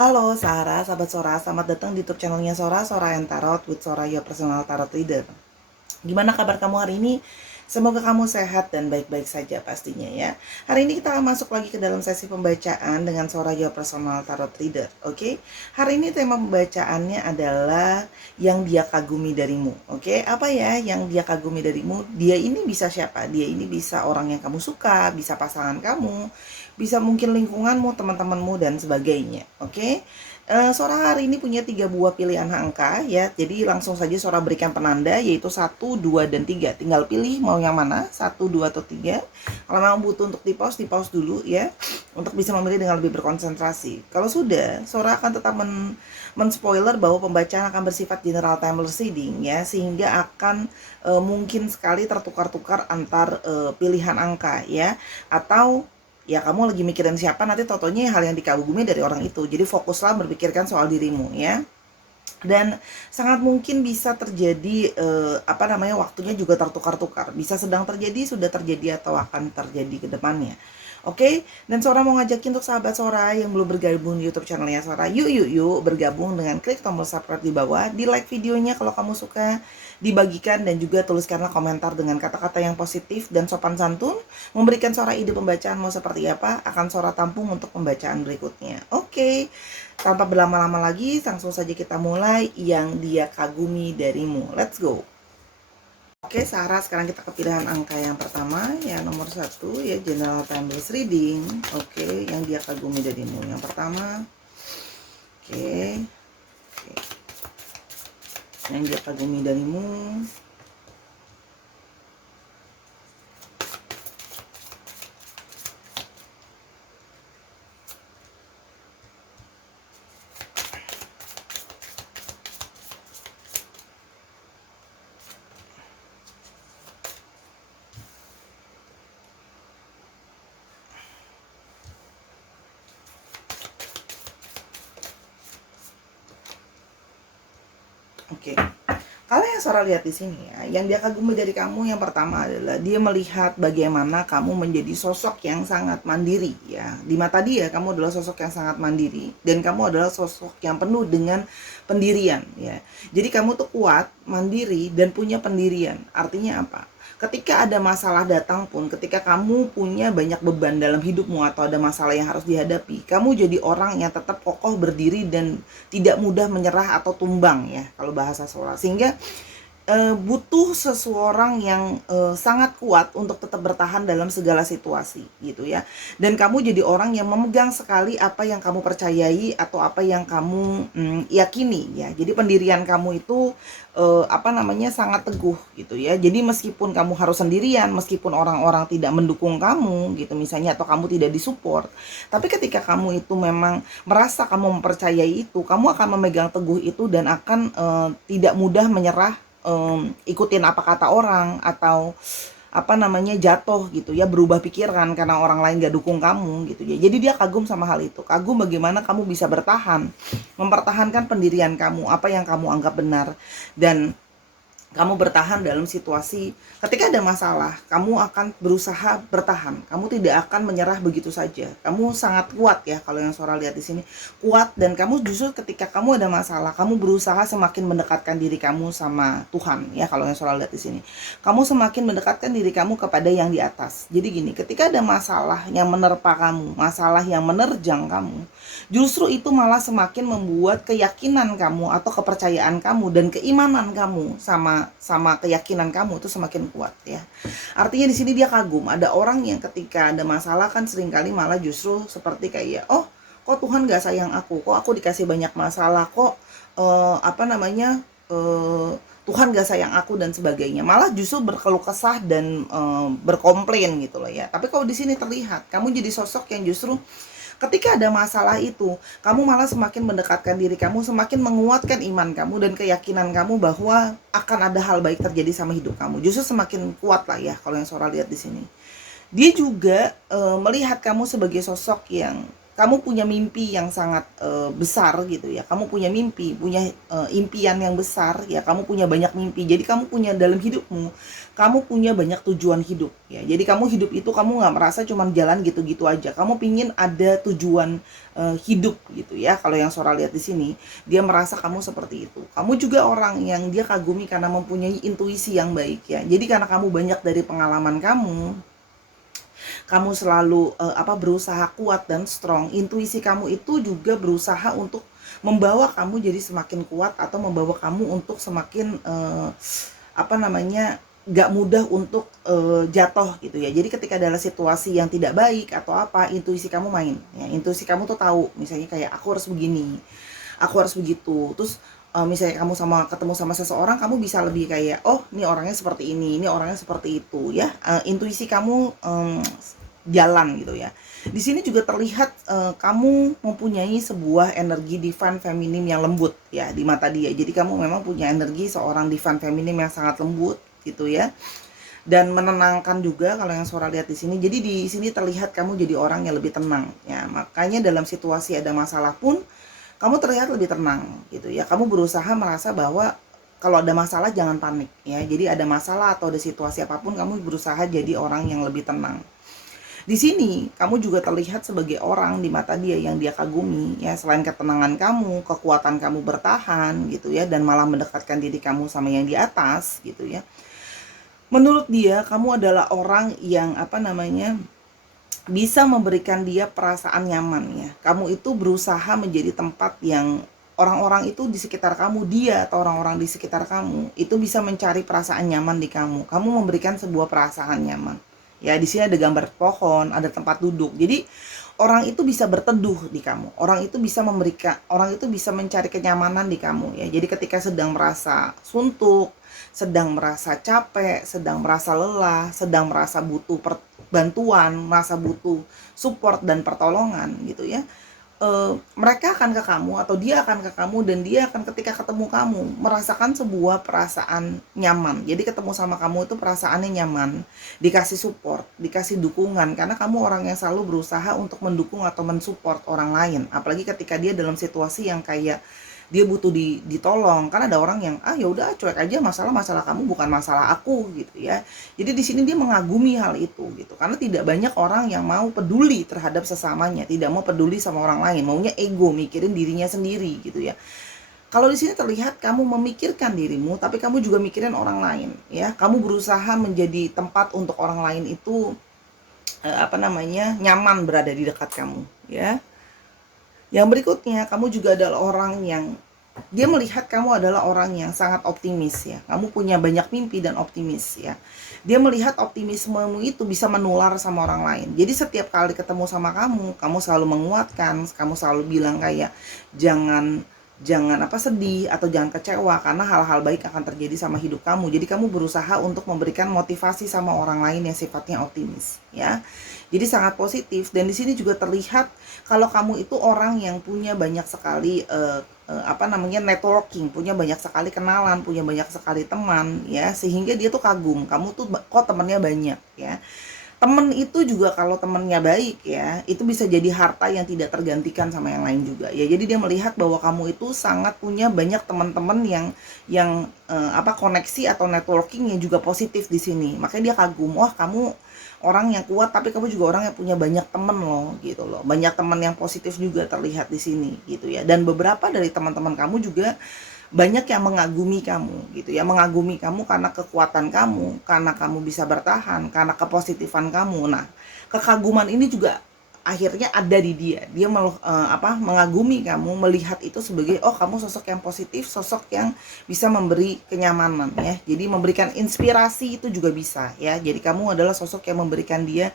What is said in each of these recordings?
Halo Sarah, sahabat Sora, selamat datang di YouTube channelnya Sora, Sora and Tarot with Sora, your personal tarot reader. Gimana kabar kamu hari ini? Semoga kamu sehat dan baik-baik saja pastinya ya. Hari ini kita akan masuk lagi ke dalam sesi pembacaan dengan Sora, your personal tarot reader. Oke? Hari ini tema pembacaannya adalah yang dia kagumi darimu. Oke? Apa ya yang dia kagumi darimu? Dia ini bisa siapa? Dia ini bisa orang yang kamu suka, bisa pasangan kamu, bisa mungkin lingkunganmu, teman-temanmu, dan sebagainya. Oke? Sora hari ini punya 3 buah pilihan angka ya. Jadi langsung saja Sora berikan penanda yaitu 1, 2, dan 3. Tinggal pilih mau yang mana, 1, 2, atau 3. Kalau memang butuh untuk di pause dulu ya. Untuk bisa memilih dengan lebih berkonsentrasi. Kalau sudah, Sora akan tetap men-spoiler bahwa pembacaan akan bersifat general timeless reading ya. Sehingga akan mungkin sekali tertukar-tukar antar pilihan angka ya. Atau ya kamu lagi mikirin siapa, nanti totonya hal yang dikagumi dari orang itu. Jadi fokuslah berpikirkan soal dirimu ya. Dan sangat mungkin bisa terjadi waktunya juga tertukar-tukar. Bisa sedang terjadi, sudah terjadi, atau akan terjadi ke depannya. Oke, dan Sora mau ngajakin untuk sahabat Sora yang belum bergabung di YouTube channelnya Sora, yuk bergabung dengan klik tombol subscribe di bawah, di like videonya kalau kamu suka, dibagikan, dan juga tuliskanlah komentar dengan kata-kata yang positif dan sopan santun, memberikan Sora ide pembacaan mau seperti apa, akan Sora tampung untuk pembacaan berikutnya. Oke, tanpa berlama-lama lagi, langsung saja kita mulai yang dia kagumi darimu. Let's go. Oke, Sarah, sekarang kita ke pilihan angka yang pertama, ya nomor 1 ya, general timeless reading. Oke, yang dia kagumi darimu yang pertama. Oke. Yang dia kagumi darimu. Oke. Kalau yang Sora lihat di sini ya, yang dia kagumi dari kamu yang pertama adalah dia melihat bagaimana kamu menjadi sosok yang sangat mandiri ya. Di mata dia kamu adalah sosok yang sangat mandiri dan kamu adalah sosok yang penuh dengan pendirian ya. Jadi kamu tuh kuat, mandiri, dan punya pendirian. Artinya apa? Ketika ada masalah datang pun, ketika kamu punya banyak beban dalam hidupmu atau ada masalah yang harus dihadapi, kamu jadi orang yang tetap kokoh berdiri dan tidak mudah menyerah atau tumbang ya kalau bahasa Sora. Sehingga butuh seseorang yang sangat kuat untuk tetap bertahan dalam segala situasi gitu ya. Dan kamu jadi orang yang memegang sekali apa yang kamu percayai atau apa yang kamu yakini ya. Jadi pendirian kamu itu sangat teguh gitu ya. Jadi meskipun kamu harus sendirian, meskipun orang-orang tidak mendukung kamu gitu misalnya, atau kamu tidak disupport, tapi ketika kamu itu memang merasa kamu mempercayai itu, kamu akan memegang teguh itu dan akan tidak mudah menyerah, ikutin apa kata orang, atau jatuh gitu ya, berubah pikiran karena orang lain gak dukung kamu gitu ya. Jadi dia kagum sama hal itu, kagum bagaimana kamu bisa bertahan, mempertahankan pendirian kamu, apa yang kamu anggap benar, dan kamu bertahan dalam situasi ketika ada masalah, kamu akan berusaha bertahan. Kamu tidak akan menyerah begitu saja. Kamu sangat kuat ya kalau yang Sora lihat di sini. Kuat, dan kamu justru ketika kamu ada masalah, kamu berusaha semakin mendekatkan diri kamu sama Tuhan ya kalau yang Sora lihat di sini. Kamu semakin mendekatkan diri kamu kepada yang di atas. Jadi gini, ketika ada masalah yang menerpa kamu, masalah yang menerjang kamu, justru itu malah semakin membuat keyakinan kamu atau kepercayaan kamu dan keimanan kamu sama keyakinan kamu itu semakin kuat ya. Artinya di sini dia kagum. Ada orang yang ketika ada masalah kan seringkali malah justru seperti kayak, oh kok Tuhan gak sayang aku, kok aku dikasih banyak masalah, kok Tuhan gak sayang aku dan sebagainya. Malah justru berkeluh kesah dan berkomplain gitu loh ya. Tapi kalau di sini terlihat kamu jadi sosok yang justru ketika ada masalah itu, kamu malah semakin mendekatkan diri kamu, semakin menguatkan iman kamu dan keyakinan kamu bahwa akan ada hal baik terjadi sama hidup kamu. Justru semakin kuat lah ya kalau yang Sora lihat di sini. Dia juga melihat kamu sebagai sosok yang kamu punya mimpi yang sangat besar gitu ya. Kamu punya mimpi, punya impian yang besar ya. Kamu punya banyak mimpi. Jadi kamu punya dalam hidupmu, kamu punya banyak tujuan hidup ya. Jadi kamu hidup itu kamu nggak merasa cuma jalan gitu-gitu aja. Kamu pingin ada tujuan hidup gitu ya. Kalau yang Sora lihat di sini, dia merasa kamu seperti itu. Kamu juga orang yang dia kagumi karena mempunyai intuisi yang baik ya. Jadi karena kamu banyak dari pengalaman kamu selalu berusaha kuat dan strong. Intuisi kamu itu juga berusaha untuk membawa kamu jadi semakin kuat atau membawa kamu untuk semakin gak mudah untuk jatuh gitu ya. Jadi ketika adalah situasi yang tidak baik atau apa, intuisi kamu main ya. Intuisi kamu tuh tahu, misalnya kayak aku harus begini, aku harus begitu. Terus misalnya kamu ketemu sama seseorang, kamu bisa lebih kayak, oh ini orangnya seperti ini orangnya seperti itu ya. Intuisi kamu jalan gitu ya. Di sini juga terlihat kamu mempunyai sebuah energi divine feminim yang lembut ya di mata dia. Jadi kamu memang punya energi seorang divine feminim yang sangat lembut gitu ya. Dan menenangkan juga kalau yang Sora lihat di sini. Jadi di sini terlihat kamu jadi orang yang lebih tenang ya. Makanya dalam situasi ada masalah pun kamu terlihat lebih tenang gitu ya. Kamu berusaha merasa bahwa kalau ada masalah jangan panik ya. Jadi ada masalah atau ada situasi apapun, kamu berusaha jadi orang yang lebih tenang. Di sini kamu juga terlihat sebagai orang di mata dia yang dia kagumi ya. Selain ketenangan kamu, kekuatan kamu bertahan gitu ya, dan malah mendekatkan diri kamu sama yang di atas gitu ya. Menurut dia kamu adalah orang yang bisa memberikan dia perasaan nyaman ya. Kamu itu berusaha menjadi tempat yang orang-orang itu di sekitar kamu, dia atau orang-orang di sekitar kamu itu bisa mencari perasaan nyaman di kamu. Kamu memberikan sebuah perasaan nyaman. Ya, di sini ada gambar pohon, ada tempat duduk. Jadi orang itu bisa berteduh di kamu. Orang itu bisa mencari kenyamanan di kamu ya. Jadi ketika sedang merasa suntuk, sedang merasa capek, sedang merasa lelah, sedang merasa butuh bantuan, merasa butuh support dan pertolongan gitu ya. Mereka akan ke kamu atau dia akan ke kamu, dan dia akan ketika ketemu kamu merasakan sebuah perasaan nyaman. Jadi ketemu sama kamu itu perasaannya nyaman, dikasih support, dikasih dukungan, karena kamu orang yang selalu berusaha untuk mendukung atau mensupport orang lain. Apalagi ketika dia dalam situasi yang kayak dia butuh ditolong. Kan ada orang yang ya udah cuek aja, masalah kamu bukan masalah aku gitu ya. Jadi di sini dia mengagumi hal itu gitu, karena tidak banyak orang yang mau peduli terhadap sesamanya, tidak mau peduli sama orang lain, maunya ego, mikirin dirinya sendiri gitu ya. Kalau di sini terlihat kamu memikirkan dirimu, tapi kamu juga mikirin orang lain ya. Kamu berusaha menjadi tempat untuk orang lain itu nyaman berada di dekat kamu ya. Yang berikutnya, kamu juga adalah orang yang dia melihat kamu adalah orang yang sangat optimis ya. Kamu punya banyak mimpi dan optimis ya. Dia melihat optimismemu itu bisa menular sama orang lain. Jadi setiap kali ketemu sama kamu selalu menguatkan, kamu selalu bilang kayak jangan sedih atau jangan kecewa, karena hal-hal baik akan terjadi sama hidup kamu. Jadi kamu berusaha untuk memberikan motivasi sama orang lain yang sifatnya optimis ya. Jadi sangat positif. Dan di sini juga terlihat kalau kamu itu orang yang punya banyak sekali networking, punya banyak sekali kenalan, punya banyak sekali teman ya, sehingga dia tuh kagum kamu tuh kok temennya banyak ya. Temen itu juga kalau temennya baik ya, itu bisa jadi harta yang tidak tergantikan sama yang lain juga ya. Jadi dia melihat bahwa kamu itu sangat punya banyak teman-teman yang koneksi atau networking yang juga positif di sini. Makanya dia kagum, wah kamu orang yang kuat, tapi kamu juga orang yang punya banyak temen loh gitu loh. Banyak teman yang positif juga terlihat di sini gitu ya. Dan beberapa dari teman-teman kamu juga banyak yang mengagumi kamu gitu ya, mengagumi kamu karena kekuatan kamu, karena kamu bisa bertahan, karena kepositifan kamu. Nah, kekaguman ini juga akhirnya ada di dia. Dia mengagumi kamu, melihat itu sebagai kamu sosok yang positif, sosok yang bisa memberi kenyamanan ya. Jadi memberikan inspirasi itu juga bisa ya. Jadi kamu adalah sosok yang memberikan dia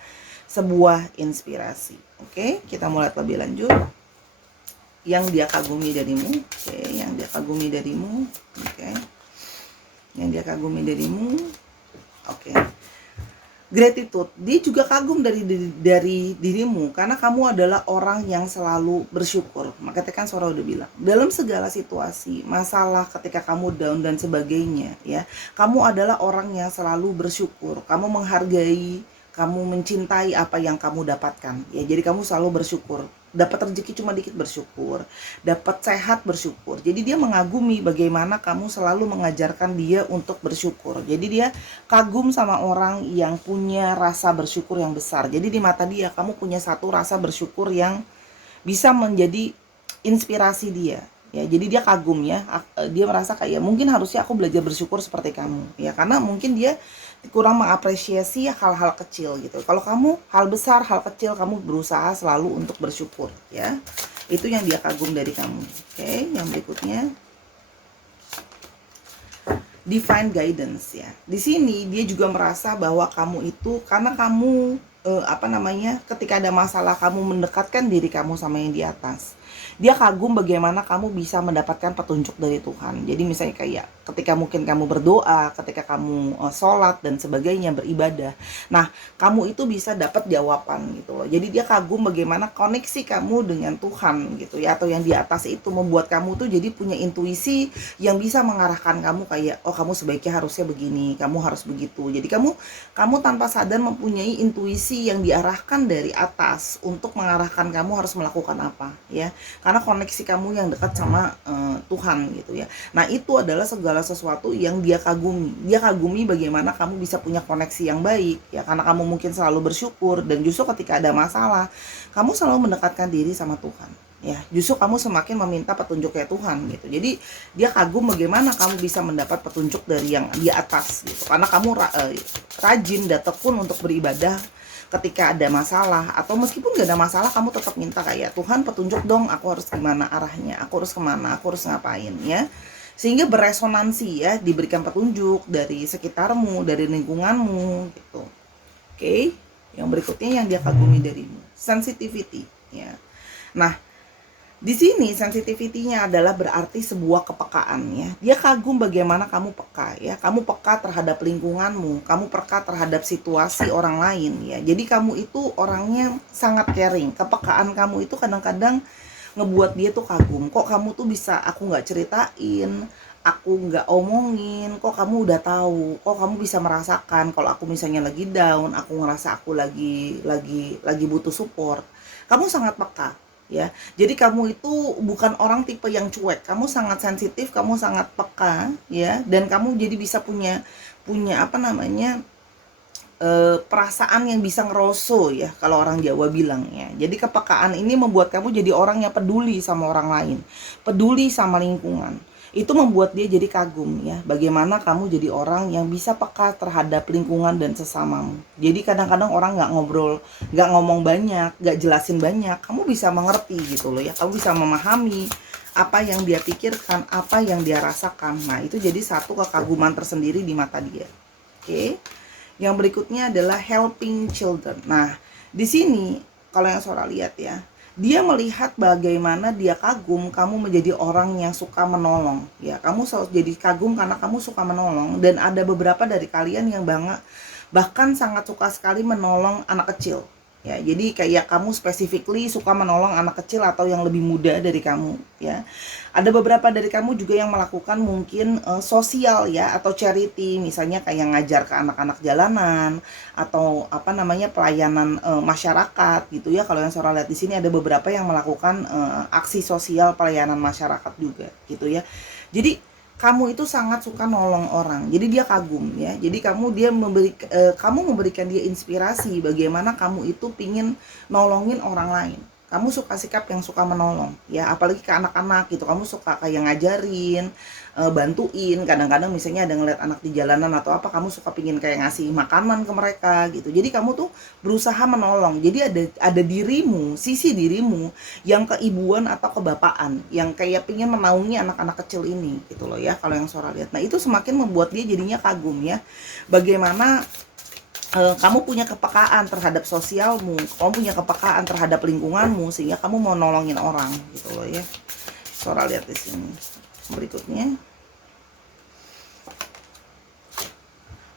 sebuah inspirasi. Oke, kita mulai lebih lanjut. Yang dia kagumi darimu, yang dia kagumi darimu, yang dia kagumi darimu, gratitude. Dia juga kagum dari dirimu karena kamu adalah orang yang selalu bersyukur. Makanya kan Sora udah bilang, dalam segala situasi, masalah, ketika kamu down dan sebagainya ya, kamu adalah orang yang selalu bersyukur. Kamu menghargai, kamu mencintai apa yang kamu dapatkan ya. Jadi kamu selalu bersyukur. dapat rezeki cuma dikit bersyukur, dapat sehat bersyukur. Jadi dia mengagumi bagaimana kamu selalu mengajarkan dia untuk bersyukur. Jadi dia kagum sama orang yang punya rasa bersyukur yang besar. Jadi di mata dia kamu punya satu rasa bersyukur yang bisa menjadi inspirasi dia. Ya, jadi dia kagum ya, dia merasa kayak mungkin harusnya aku belajar bersyukur seperti kamu ya, karena mungkin dia kurang mengapresiasi hal-hal kecil gitu. Kalau kamu hal besar, hal kecil kamu berusaha selalu untuk bersyukur ya. Itu yang dia kagum dari kamu. Oke, yang berikutnya divine guidance ya. Di sini dia juga merasa bahwa kamu itu karena kamu ketika ada masalah kamu mendekatkan diri kamu sama yang di atas. Dia kagum bagaimana kamu bisa mendapatkan petunjuk dari Tuhan. Jadi misalnya kayak ketika mungkin kamu berdoa, ketika kamu sholat dan sebagainya, beribadah. Nah, kamu itu bisa dapat jawaban gitu loh. Jadi dia kagum bagaimana koneksi kamu dengan Tuhan gitu ya, atau yang di atas itu membuat kamu tuh jadi punya intuisi yang bisa mengarahkan kamu kayak, oh kamu sebaiknya harusnya begini, kamu harus begitu. Jadi kamu tanpa sadar mempunyai intuisi yang diarahkan dari atas untuk mengarahkan kamu harus melakukan apa ya, karena koneksi kamu yang dekat sama Tuhan gitu ya. Nah itu adalah segala sesuatu yang dia kagumi bagaimana kamu bisa punya koneksi yang baik ya, karena kamu mungkin selalu bersyukur, dan justru ketika ada masalah kamu selalu mendekatkan diri sama Tuhan ya, justru kamu semakin meminta petunjuk ya Tuhan gitu. Jadi dia kagum bagaimana kamu bisa mendapat petunjuk dari yang di atas gitu, karena kamu rajin dan tekun untuk beribadah ketika ada masalah, atau meskipun gak ada masalah kamu tetap minta kayak, Tuhan petunjuk dong, aku harus gimana arahnya, aku harus kemana, aku harus ngapain ya, sehingga beresonansi ya, diberikan petunjuk dari sekitarmu, dari lingkunganmu gitu. Oke, yang berikutnya yang dia kagumi darimu, sensitivity ya. Nah di sini sensitivity-nya adalah berarti sebuah kepekaan ya. Dia kagum bagaimana kamu peka ya. Kamu peka terhadap lingkunganmu, kamu peka terhadap situasi orang lain ya. Jadi kamu itu orangnya sangat caring. Kepekaan kamu itu kadang-kadang ngebuat dia tuh kagum. Kok kamu tuh bisa aku nggak ceritain, aku nggak omongin, kok kamu udah tahu, kok kamu bisa merasakan kalau aku misalnya lagi down, aku ngerasa aku lagi butuh support. Kamu sangat peka ya. Jadi kamu itu bukan orang tipe yang cuek, kamu sangat sensitif, kamu sangat peka ya, dan kamu jadi bisa punya perasaan yang bisa ngeroso ya, kalau orang Jawa bilang ya. Jadi kepekaan ini membuat kamu jadi orang yang peduli sama orang lain, peduli sama lingkungan. Itu membuat dia jadi kagum ya, bagaimana kamu jadi orang yang bisa peka terhadap lingkungan dan sesamamu. Jadi kadang-kadang orang nggak ngobrol, nggak ngomong banyak, nggak jelasin banyak, kamu bisa mengerti gitu loh ya, kamu bisa memahami apa yang dia pikirkan, apa yang dia rasakan. Nah itu jadi satu kekaguman tersendiri di mata dia. Oke. Yang berikutnya adalah helping children. Nah di sini kalau yang Sora lihat ya, dia melihat bagaimana dia kagum kamu menjadi orang yang suka menolong ya. Kamu selalu jadi kagum karena kamu suka menolong, dan ada beberapa dari kalian yang bahkan sangat suka sekali menolong anak kecil ya. Jadi kayak kamu specifically suka menolong anak kecil atau yang lebih muda dari kamu ya. Ada beberapa dari kamu juga yang melakukan mungkin sosial ya, atau charity, misalnya kayak ngajar ke anak-anak jalanan, atau pelayanan masyarakat gitu ya. Kalau yang Sora lihat di sini ada beberapa yang melakukan aksi sosial pelayanan masyarakat juga gitu ya. Jadi kamu itu sangat suka nolong orang, jadi dia kagum ya. Jadi kamu memberikan dia inspirasi bagaimana kamu itu pingin nolongin orang lain. Kamu suka sikap yang suka menolong ya, apalagi ke anak-anak gitu. Kamu suka kayak ngajarin, bantuin. Kadang-kadang misalnya ada ngeliat anak di jalanan atau apa, kamu suka pingin kayak ngasih makanan ke mereka gitu. Jadi kamu tuh berusaha menolong. Jadi ada dirimu, sisi dirimu yang keibuan atau kebapaan, yang kayak pingin menaungi anak-anak kecil ini gitu loh ya, kalau yang Sora lihat. Nah itu semakin membuat dia jadinya kagum ya, bagaimana kamu punya kepekaan terhadap sosialmu, kamu punya kepekaan terhadap lingkunganmu, sehingga kamu mau nolongin orang gitu loh ya. Sora lihat di sini. Berikutnya.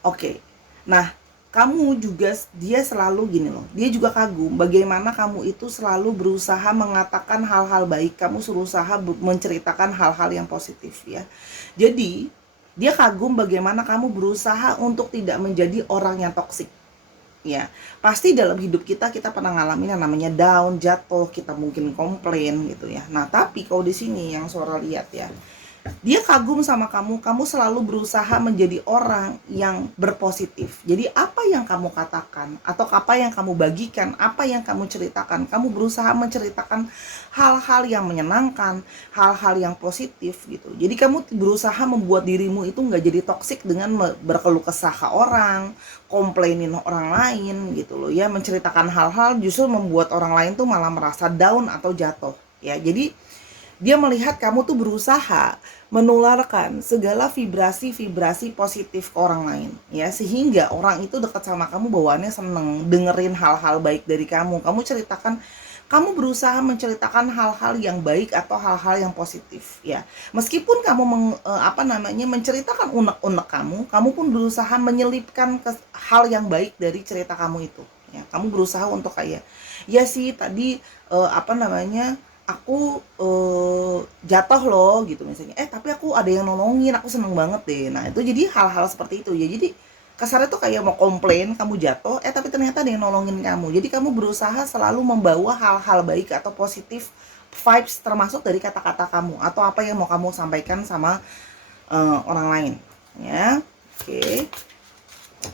Oke. Nah, kamu juga, dia selalu gini loh. Dia juga kagum bagaimana kamu itu selalu berusaha mengatakan hal-hal baik, kamu berusaha menceritakan hal-hal yang positif ya. Jadi dia kagum bagaimana kamu berusaha untuk tidak menjadi orang yang toksik ya. Pasti dalam hidup kita pernah ngalamin yang namanya down, jatuh, kita mungkin komplain gitu ya. Nah, tapi kalau di sini yang Sora lihat ya, dia kagum sama kamu, kamu selalu berusaha menjadi orang yang berpositif. Jadi apa yang kamu katakan, atau apa yang kamu bagikan, apa yang kamu ceritakan, kamu berusaha menceritakan hal-hal yang menyenangkan, hal-hal yang positif gitu. Jadi kamu berusaha membuat dirimu itu nggak jadi toksik dengan berkeluh kesah ke orang, komplainin orang lain gitu loh ya. Menceritakan hal-hal justru membuat orang lain tuh malah merasa down atau jatuh ya. Jadi dia melihat kamu tuh berusaha menularkan segala vibrasi-vibrasi positif ke orang lain ya, sehingga orang itu dekat sama kamu bawaannya seneng dengerin hal-hal baik dari kamu. Kamu ceritakan, kamu berusaha menceritakan hal-hal yang baik atau hal-hal yang positif ya. Meskipun kamu menceritakan unek-unek kamu pun berusaha menyelipkan hal yang baik dari cerita kamu itu ya. Kamu berusaha untuk kayak, ya sih tadi aku jatuh loh gitu misalnya, tapi aku ada yang nolongin, aku seneng banget deh. Nah itu jadi hal-hal seperti itu ya. Jadi kasarnya tuh kayak mau komplain kamu jatuh, tapi ternyata ada yang nolongin kamu. Jadi kamu berusaha selalu membawa hal-hal baik atau positif vibes, termasuk dari kata-kata kamu atau apa yang mau kamu sampaikan sama orang lain ya. Oke,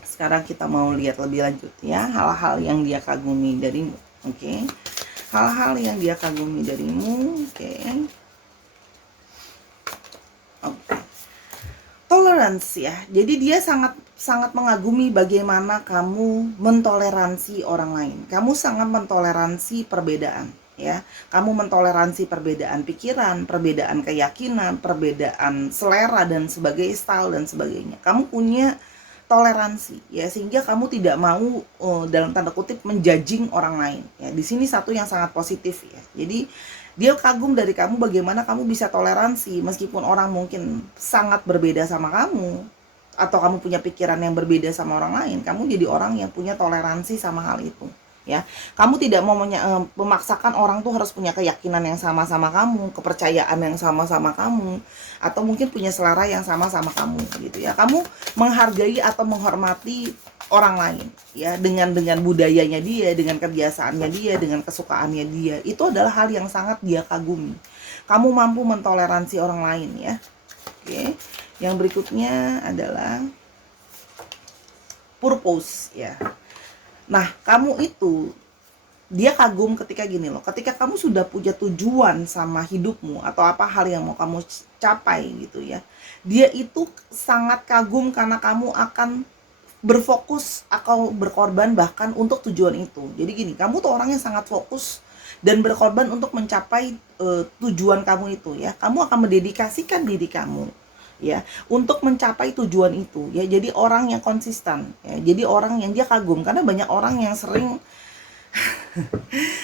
sekarang kita mau lihat lebih lanjut ya, hal-hal yang dia kagumi darimu. Oke, hal-hal yang dia kagumi darimu. Oke. Toleransi ya. Jadi dia sangat mengagumi bagaimana kamu mentoleransi orang lain. Kamu sangat mentoleransi perbedaan ya. Kamu mentoleransi perbedaan pikiran, perbedaan keyakinan, perbedaan selera dan sebagainya, style dan sebagainya. Kamu punya toleransi ya, sehingga kamu tidak mau dalam tanda kutip menjudging orang lain ya. Di sini satu yang sangat positif ya. Jadi dia kagum dari kamu bagaimana kamu bisa toleransi meskipun orang mungkin sangat berbeda sama kamu, atau kamu punya pikiran yang berbeda sama orang lain. Kamu jadi orang yang punya toleransi sama hal itu ya. Kamu tidak mau memaksakan orang tuh harus punya keyakinan yang sama-sama kamu, kepercayaan yang sama-sama kamu, atau mungkin punya selera yang sama-sama kamu gitu ya. Kamu menghargai atau menghormati orang lain ya, dengan budayanya dia, dengan kebiasaannya dia, dengan kesukaannya dia. Itu adalah hal yang sangat dia kagumi. Kamu mampu mentoleransi orang lain ya. Oke. Yang berikutnya adalah purpose ya. Nah, kamu itu, dia kagum ketika gini loh, ketika kamu sudah punya tujuan sama hidupmu atau apa hal yang mau kamu capai gitu ya. Dia itu sangat kagum karena kamu akan berfokus atau berkorban bahkan untuk tujuan itu. Jadi gini, kamu tuh orang yang sangat fokus dan berkorban untuk mencapai tujuan kamu itu ya. Kamu akan mendedikasikan diri kamu ya untuk mencapai tujuan itu ya. Jadi orang yang konsisten ya, jadi orang yang dia kagum. Karena banyak orang yang sering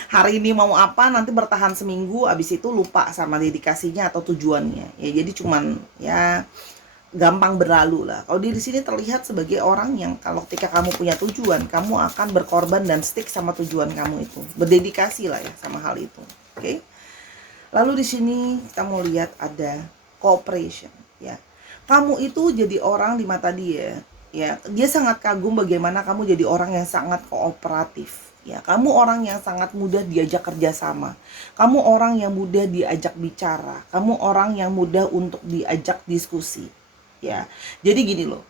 hari ini mau apa, nanti bertahan seminggu, abis itu lupa sama dedikasinya atau tujuannya ya. Jadi cuman ya gampang berlalu lah. Kalau di sini terlihat sebagai orang yang kalau ketika kamu punya tujuan, kamu akan berkorban dan stick sama tujuan kamu itu, berdedikasi lah ya sama hal itu. Oke. Lalu di sini kita mau lihat ada cooperation ya. Kamu itu jadi orang di mata dia ya, dia sangat kagum bagaimana kamu jadi orang yang sangat kooperatif ya. Kamu orang yang sangat mudah diajak kerjasama, kamu orang yang mudah diajak bicara, kamu orang yang mudah untuk diajak diskusi ya. Jadi gini loh,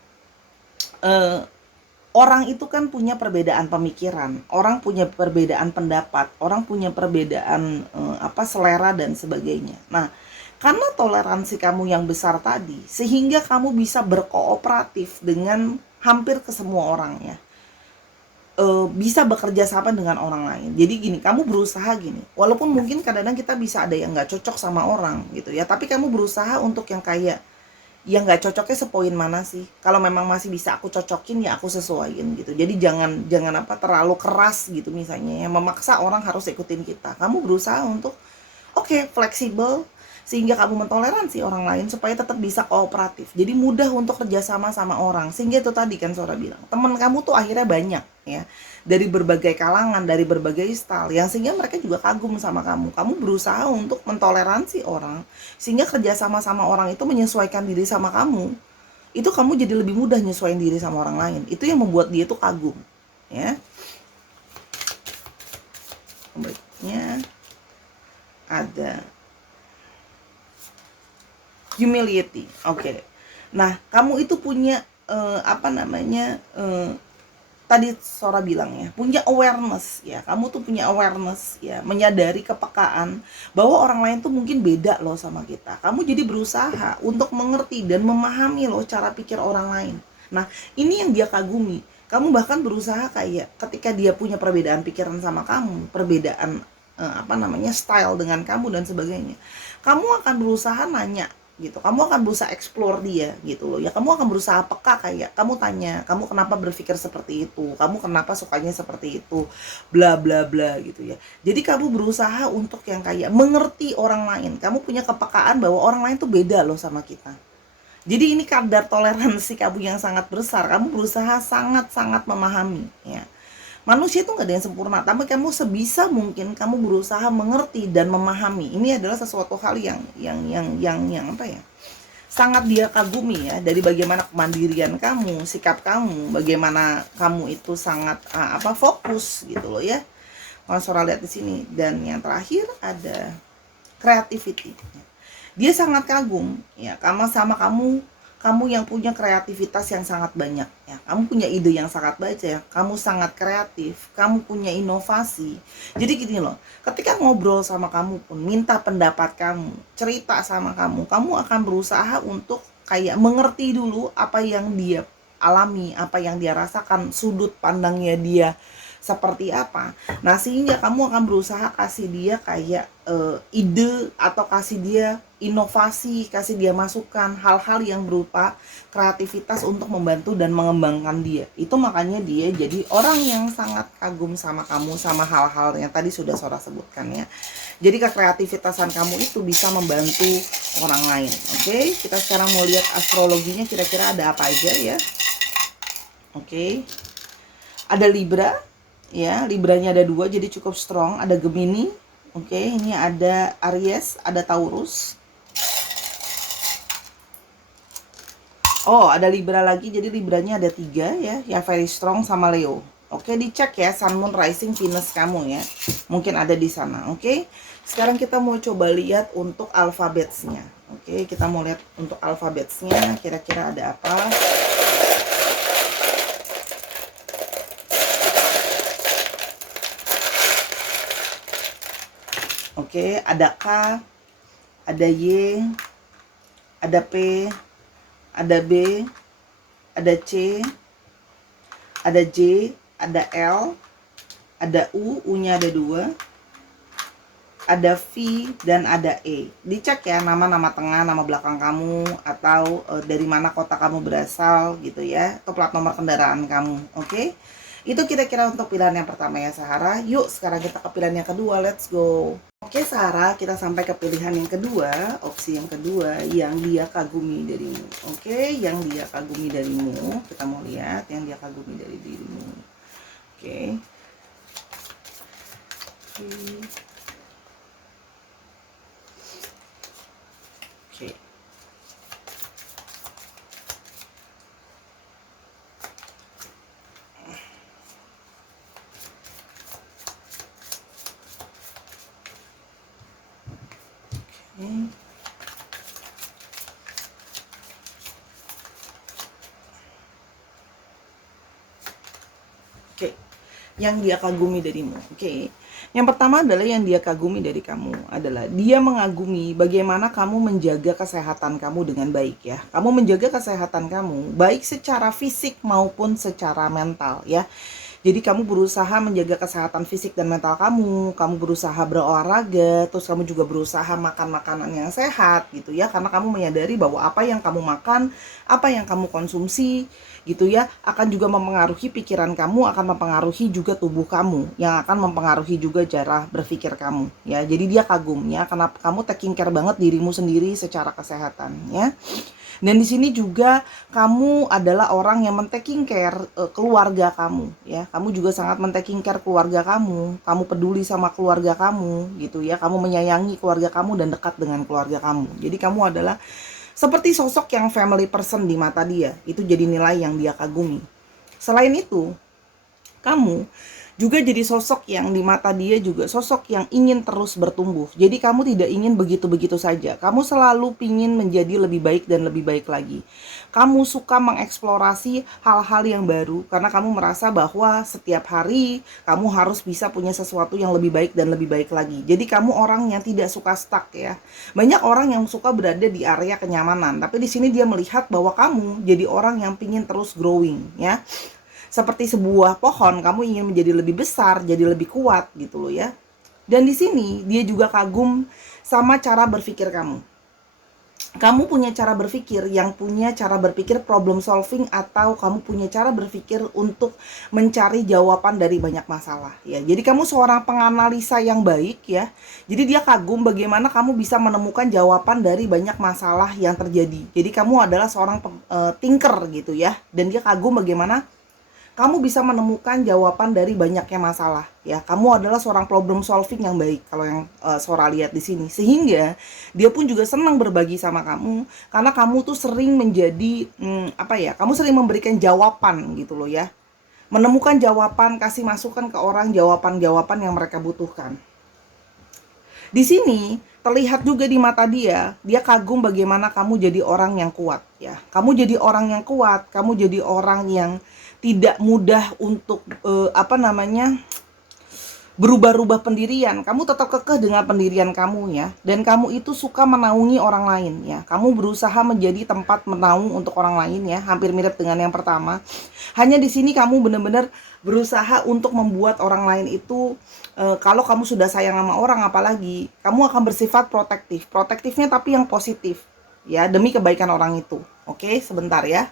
orang itu kan punya perbedaan pemikiran, orang punya perbedaan pendapat, orang punya perbedaan selera dan sebagainya. Nah, karena toleransi kamu yang besar tadi, sehingga kamu bisa berkooperatif dengan hampir ke semua orang ya. Bisa bekerja sama dengan orang lain. Jadi gini, kamu berusaha gini, walaupun mungkin kadang-kadang kita bisa ada yang nggak cocok sama orang gitu ya, tapi kamu berusaha untuk yang kayak, yang nggak cocoknya sepoin mana sih? Kalau memang masih bisa aku cocokin ya aku sesuaiin gitu. Jadi jangan terlalu keras gitu misalnya ya, memaksa orang harus ikutin kita. Kamu berusaha untuk fleksibel, sehingga kamu mentoleransi orang lain supaya tetap bisa kooperatif. Jadi mudah untuk kerjasama sama orang. Sehingga itu tadi kan Sora bilang, teman kamu tuh akhirnya banyak ya, dari berbagai kalangan, dari berbagai style, yang sehingga mereka juga kagum sama kamu. Kamu berusaha untuk mentoleransi orang, sehingga kerjasama sama orang itu menyesuaikan diri sama kamu. Itu kamu jadi lebih mudah nyesuaiin diri sama orang lain. Itu yang membuat dia tuh kagum ya. Berikutnya ada humility. Oke. Nah, kamu itu punya tadi Sora bilang ya, punya awareness ya. Kamu tuh punya awareness ya, menyadari kepekaan bahwa orang lain tuh mungkin beda loh sama kita. Kamu jadi berusaha untuk mengerti dan memahami loh cara pikir orang lain. Nah, ini yang dia kagumi. Kamu bahkan berusaha kayak ketika dia punya perbedaan pikiran sama kamu, perbedaan style dengan kamu dan sebagainya. Kamu akan berusaha nanya gitu, kamu akan berusaha explore dia gitu loh ya, kamu akan berusaha peka, kayak kamu tanya, kamu kenapa berpikir seperti itu, kamu kenapa sukanya seperti itu, bla bla bla gitu ya. Jadi kamu berusaha untuk yang kayak mengerti orang lain, kamu punya kepekaan bahwa orang lain tuh beda loh sama kita. Jadi ini kadar toleransi kamu yang sangat besar, kamu berusaha sangat-sangat memahami ya. Manusia itu nggak ada yang sempurna, tapi kamu sebisa mungkin kamu berusaha mengerti dan memahami. Ini adalah sesuatu hal yang apa ya, sangat dia kagumi ya, dari bagaimana kemandirian kamu, sikap kamu, bagaimana kamu itu sangat fokus gitu loh ya. Kalau Sora lihat di sini. Dan yang terakhir ada creativity. Dia sangat kagum ya sama kamu yang punya kreativitas yang sangat banyak ya. Kamu punya ide yang sangat banyak ya. Kamu sangat kreatif, kamu punya inovasi. Jadi gini loh, ketika ngobrol sama kamu pun, minta pendapat kamu, cerita sama kamu akan berusaha untuk kayak mengerti dulu apa yang dia alami, apa yang dia rasakan, sudut pandangnya dia seperti apa. Nah, sehingga kamu akan berusaha kasih dia kayak ide, atau kasih dia inovasi, kasih dia masukan, hal-hal yang berupa kreativitas untuk membantu dan mengembangkan dia. Itu makanya dia jadi orang yang sangat kagum sama kamu, sama hal-hal yang tadi sudah Sora sebutkan ya. Jadi kekreativitasan kamu itu bisa membantu orang lain. Oke, kita sekarang mau lihat astrologinya kira-kira ada apa aja ya. Oke. Ada Libra ya, Libranya ada 2 jadi cukup strong. Ada Gemini. Oke, ini ada Aries, ada Taurus. Oh, ada Libra lagi, jadi Libranya ada 3 ya, yang very strong, sama Leo. Oke, dicek ya Sun, Moon, Rising, Venus kamu ya, mungkin ada di sana. Oke, sekarang kita mau coba lihat untuk alfabetsnya. Oke, kita mau lihat untuk alfabetsnya kira-kira ada apa. Oke, ada K, ada Y, ada P, ada B, ada C, ada J, ada L, ada U-nya ada 2, ada V, dan ada E. Dicek ya nama-nama tengah, nama belakang kamu, atau dari mana kota kamu berasal gitu ya, atau plat nomor kendaraan kamu. Oke, itu kira-kira untuk pilihan yang pertama ya Sahara. Yuk sekarang kita ke pilihan yang kedua, let's go. Oke Sarah, kita sampai ke pilihan yang kedua, opsi yang kedua, yang dia kagumi darimu. Oke, yang dia kagumi darimu, kita mau lihat yang dia kagumi dari dirimu. Oke. Oke. Oke, yang dia kagumi darimu. Oke, yang pertama adalah yang dia kagumi dari kamu adalah dia mengagumi bagaimana kamu menjaga kesehatan kamu dengan baik ya. Kamu menjaga kesehatan kamu baik secara fisik maupun secara mental ya. Jadi kamu berusaha menjaga kesehatan fisik dan mental kamu berusaha berolahraga, terus kamu juga berusaha makan makanan yang sehat gitu ya, karena kamu menyadari bahwa apa yang kamu makan, apa yang kamu konsumsi gitu ya, akan juga mempengaruhi pikiran kamu, akan mempengaruhi juga tubuh kamu, yang akan mempengaruhi juga cara berpikir kamu ya. Jadi dia kagum ya, karena kamu taking care banget dirimu sendiri secara kesehatan ya. Dan di sini juga kamu adalah orang yang men-taking care keluarga kamu ya. Kamu juga sangat men-taking care keluarga kamu. Kamu peduli sama keluarga kamu gitu ya. Kamu menyayangi keluarga kamu dan dekat dengan keluarga kamu. Jadi kamu adalah seperti sosok yang family person di mata dia. Itu jadi nilai yang dia kagumi. Selain itu, kamu juga jadi sosok yang di mata dia juga sosok yang ingin terus bertumbuh. Jadi kamu tidak ingin begitu-begitu saja. Kamu selalu ingin menjadi lebih baik dan lebih baik lagi. Kamu suka mengeksplorasi hal-hal yang baru karena kamu merasa bahwa setiap hari kamu harus bisa punya sesuatu yang lebih baik dan lebih baik lagi. Jadi kamu orang yang tidak suka stuck ya. Banyak orang yang suka berada di area kenyamanan, tapi di sini dia melihat bahwa kamu jadi orang yang ingin terus growing ya. Seperti sebuah pohon, kamu ingin menjadi lebih besar, jadi lebih kuat gitu loh ya. Dan di sini dia juga kagum sama cara berpikir kamu. Kamu punya cara berpikir yang punya cara berpikir problem solving, atau kamu punya cara berpikir untuk mencari jawaban dari banyak masalah ya. Jadi kamu seorang penganalisa yang baik ya. Jadi dia kagum bagaimana kamu bisa menemukan jawaban dari banyak masalah yang terjadi. Jadi kamu adalah seorang thinker gitu ya. Dan dia kagum bagaimana kamu bisa menemukan jawaban dari banyaknya masalah ya. Kamu adalah seorang problem solving yang baik kalau yang Sora lihat di sini, sehingga dia pun juga senang berbagi sama kamu karena kamu tuh sering menjadi kamu sering memberikan jawaban gitu loh ya, menemukan jawaban, kasih masukan ke orang, jawaban-jawaban yang mereka butuhkan. Di sini terlihat juga di mata dia, dia kagum bagaimana kamu jadi orang yang kuat ya. Kamu jadi orang yang kuat, kamu jadi orang yang tidak mudah untuk berubah-ubah pendirian. Kamu tetap kekeh dengan pendirian kamu ya. Dan kamu itu suka menaungi orang lain ya. Kamu berusaha menjadi tempat menaung untuk orang lain ya. Hampir mirip dengan yang pertama. Hanya di sini kamu benar-benar berusaha untuk membuat orang lain itu kalau kamu sudah sayang sama orang, apalagi kamu akan bersifat protektif. Protektifnya tapi yang positif ya, demi kebaikan orang itu. Oke, sebentar ya.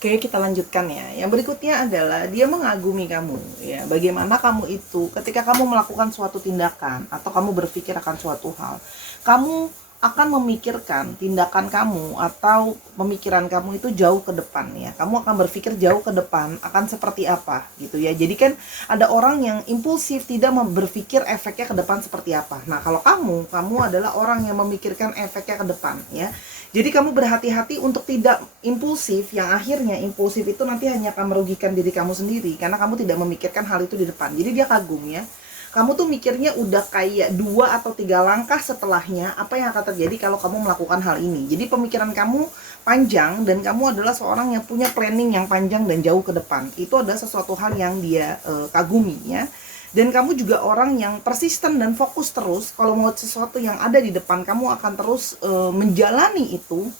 Oke, kita lanjutkan ya. Yang berikutnya adalah dia mengagumi kamu ya. Bagaimana kamu itu ketika kamu melakukan suatu tindakan atau kamu berpikir akan suatu hal, kamu akan memikirkan tindakan kamu atau pemikiran kamu itu jauh ke depan ya. Kamu akan berpikir jauh ke depan akan seperti apa gitu ya. Jadi kan ada orang yang impulsif, tidak berpikir efeknya ke depan seperti apa. Nah, kalau kamu adalah orang yang memikirkan efeknya ke depan ya. Jadi kamu berhati-hati untuk tidak impulsif, yang akhirnya impulsif itu nanti hanya akan merugikan diri kamu sendiri karena kamu tidak memikirkan hal itu di depan. Jadi dia kagum ya. Kamu tuh mikirnya udah kayak 2 atau 3 langkah setelahnya apa yang akan terjadi kalau kamu melakukan hal ini. Jadi pemikiran kamu panjang dan kamu adalah seorang yang punya planning yang panjang dan jauh ke depan. Itu adalah sesuatu hal yang dia kagumi ya. Dan kamu juga orang yang persisten dan fokus terus. Kalau mau sesuatu yang ada di depan, kamu akan terus menjalani itu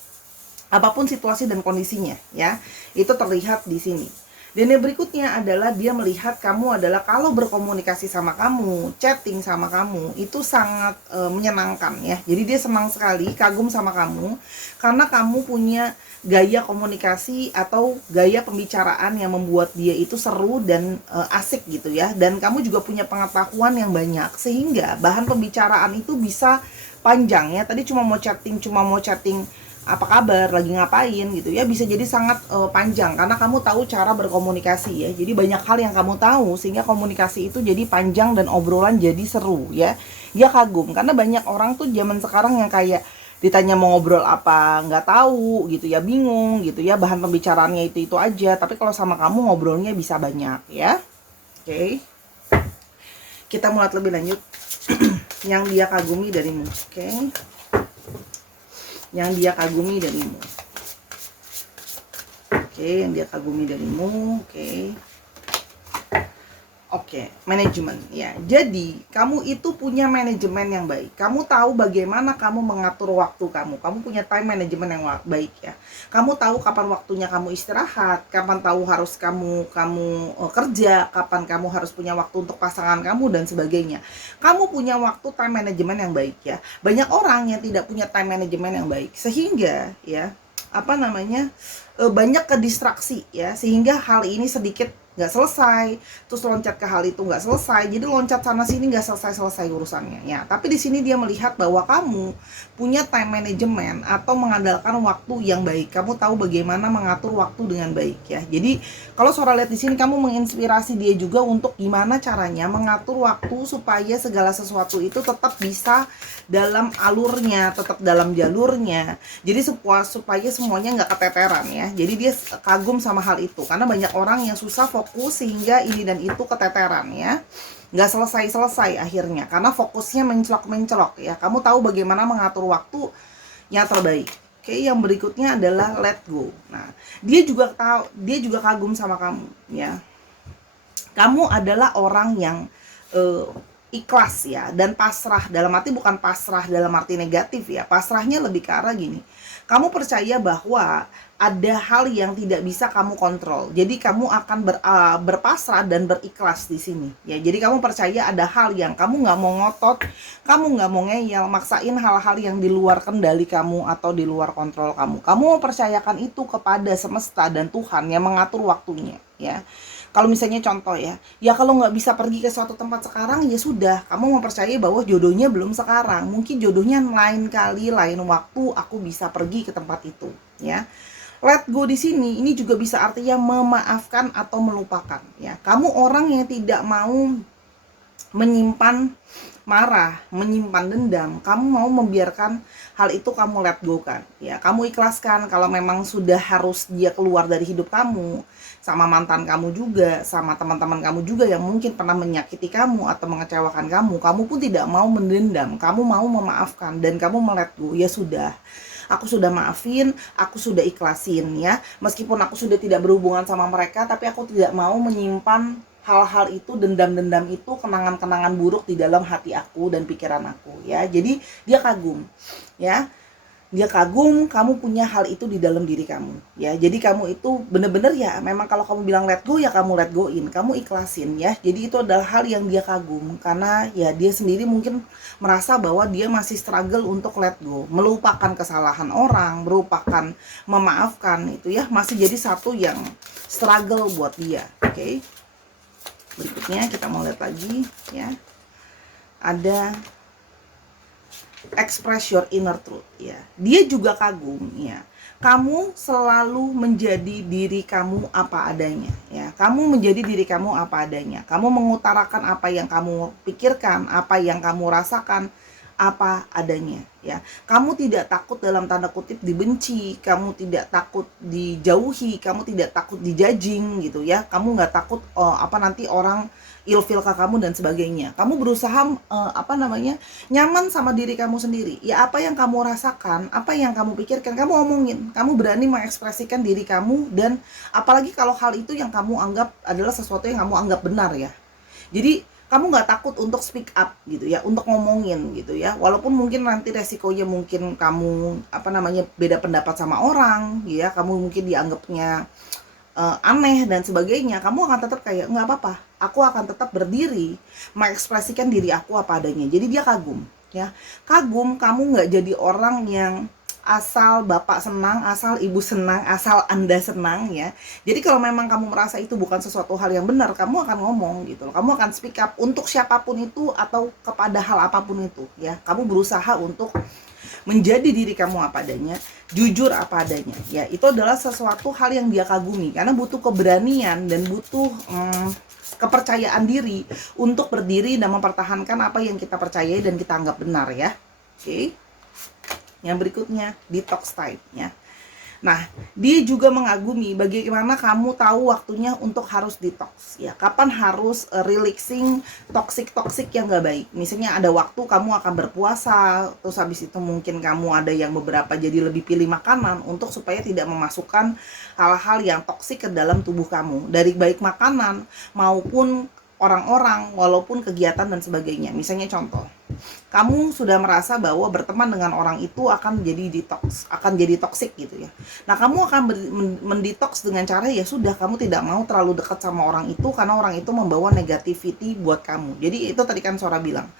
apapun situasi dan kondisinya ya. Itu terlihat di sini. Dan yang berikutnya adalah dia melihat kamu adalah kalau berkomunikasi sama kamu, chatting sama kamu, itu sangat menyenangkan ya. Jadi dia senang sekali, kagum sama kamu karena kamu punya gaya komunikasi atau gaya pembicaraan yang membuat dia itu seru dan asik gitu ya. Dan kamu juga punya pengetahuan yang banyak sehingga bahan pembicaraan itu bisa panjang ya. Tadi cuma mau chatting apa kabar, lagi ngapain gitu ya, bisa jadi sangat panjang karena kamu tahu cara berkomunikasi ya. Jadi banyak hal yang kamu tahu sehingga komunikasi itu jadi panjang dan obrolan jadi seru ya. Dia kagum karena banyak orang tuh zaman sekarang yang kayak ditanya mau ngobrol apa nggak tahu gitu ya, bingung gitu ya, bahan pembicaraannya itu aja. Tapi kalau sama kamu ngobrolnya bisa banyak ya. Oke. Kita mulai lebih lanjut. Yang dia kagumi darimu. Oke. Yang dia kagumi darimu. Oke, yang dia kagumi darimu. Oke, manajemen ya. Jadi, kamu itu punya manajemen yang baik. Kamu tahu bagaimana kamu mengatur waktu kamu. Kamu punya time management yang baik ya. Kamu tahu kapan waktunya kamu istirahat, kapan tahu harus kamu kerja, kapan kamu harus punya waktu untuk pasangan kamu dan sebagainya. Kamu punya waktu time management yang baik ya. Banyak orang yang tidak punya time management yang baik sehingga ya banyak kedistraksi ya, sehingga hal ini sedikit nggak selesai, terus loncat ke hal itu nggak selesai, jadi loncat sana sini nggak selesai urusannya ya. Tapi di sini dia melihat bahwa kamu punya time management atau mengandalkan waktu yang baik. Kamu tahu bagaimana mengatur waktu dengan baik ya. Jadi kalau Sora lihat di sini kamu menginspirasi dia juga untuk gimana caranya mengatur waktu supaya segala sesuatu itu tetap bisa dalam alurnya, tetap dalam jalurnya. Jadi supaya semuanya nggak keteteran ya. Jadi dia kagum sama hal itu karena banyak orang yang susah fokus sehingga ini dan itu keteteran ya. Nggak selesai-selesai akhirnya karena fokusnya mencelok-mencelok ya. Kamu tahu bagaimana mengatur waktu yang terbaik. Oke, yang berikutnya adalah let go. Nah, dia juga kagum sama kamu ya. Kamu adalah orang yang ikhlas ya dan pasrah, dalam arti bukan pasrah dalam arti negatif ya. Pasrahnya lebih ke arah gini. Kamu percaya bahwa ada hal yang tidak bisa kamu kontrol. Jadi kamu akan berpasrah dan berikhlas di sini. Ya, jadi kamu percaya ada hal yang kamu nggak mau ngotot, kamu nggak mau ngeyel, maksain hal-hal yang di luar kendali kamu atau di luar kontrol kamu. Kamu mempercayakan itu kepada semesta dan Tuhan yang mengatur waktunya. Ya, kalau misalnya contoh ya kalau nggak bisa pergi ke suatu tempat sekarang ya sudah, kamu mempercayai bahwa jodohnya belum sekarang, mungkin jodohnya lain kali, lain waktu aku bisa pergi ke tempat itu ya. Let go di sini ini juga bisa artinya memaafkan atau melupakan ya. Kamu orang yang tidak mau menyimpan marah, menyimpan dendam, kamu mau membiarkan hal itu kamu let go kan ya. Kamu ikhlaskan kalau memang sudah harus dia keluar dari hidup kamu, sama mantan kamu juga, sama teman-teman kamu juga yang mungkin pernah menyakiti kamu atau mengecewakan kamu pun tidak mau mendendam, kamu mau memaafkan dan kamu melet go. Ya sudah, aku sudah maafin, aku sudah ikhlasin ya. Meskipun aku sudah tidak berhubungan sama mereka, tapi aku tidak mau menyimpan hal-hal itu, dendam-dendam itu, kenangan-kenangan buruk di dalam hati aku dan pikiran aku ya. Jadi dia kagum ya. Dia kagum kamu punya hal itu di dalam diri kamu ya. Jadi kamu itu bener-bener ya, memang kalau kamu bilang let go ya kamu let go-in, kamu ikhlasin ya. Jadi itu adalah hal yang dia kagum karena ya dia sendiri mungkin merasa bahwa dia masih struggle untuk let go, melupakan kesalahan orang, melupakan memaafkan itu ya, masih jadi satu yang struggle buat dia. Oke. Berikutnya kita mau lihat lagi ya. Ada express your inner truth ya. Dia juga kagum ya. Kamu selalu menjadi diri kamu apa adanya ya. Kamu menjadi diri kamu apa adanya. Kamu mengutarakan apa yang kamu pikirkan, apa yang kamu rasakan, apa adanya ya. Kamu tidak takut dalam tanda kutip dibenci, kamu tidak takut dijauhi, kamu tidak takut dijudging gitu ya. Kamu nggak takut nanti orang ilfil ke kamu dan sebagainya. Kamu berusaha nyaman sama diri kamu sendiri. Ya apa yang kamu rasakan, apa yang kamu pikirkan, kamu omongin. Kamu berani mengekspresikan diri kamu, dan apalagi kalau hal itu yang kamu anggap adalah sesuatu yang kamu anggap benar ya. Jadi kamu nggak takut untuk speak up gitu ya, untuk ngomongin gitu ya. Walaupun mungkin nanti resikonya mungkin kamu beda pendapat sama orang ya, kamu mungkin dianggapnya aneh dan sebagainya, kamu akan tetap kayak nggak apa-apa, aku akan tetap berdiri mengekspresikan diri aku apa adanya. Jadi dia kagum ya, kagum kamu nggak jadi orang yang asal bapak senang, asal ibu senang, asal anda senang ya. Jadi kalau memang kamu merasa itu bukan sesuatu hal yang benar, kamu akan ngomong gitu loh. Kamu akan speak up untuk siapapun itu atau kepada hal apapun itu ya. Kamu berusaha untuk menjadi diri kamu apa adanya, jujur apa adanya ya. Itu adalah sesuatu hal yang dia kagumi karena butuh keberanian dan butuh kepercayaan diri untuk berdiri dan mempertahankan apa yang kita percayai dan kita anggap benar ya. Oke. Yang berikutnya, detox type ya. Nah, dia juga mengagumi bagaimana kamu tahu waktunya untuk harus detox ya. Kapan harus relaxing toxic yang gak baik. Misalnya ada waktu kamu akan berpuasa, terus habis itu mungkin kamu ada yang beberapa jadi lebih pilih makanan untuk supaya tidak memasukkan hal-hal yang toksik ke dalam tubuh kamu. Dari baik makanan maupun orang-orang, walaupun kegiatan dan sebagainya. Misalnya contoh, kamu sudah merasa bahwa berteman dengan orang itu akan jadi toksik gitu ya. Nah, kamu akan mendetox dengan cara ya sudah, kamu tidak mau terlalu dekat sama orang itu karena orang itu membawa negativity buat kamu. Jadi itu tadi kan Sora bilang,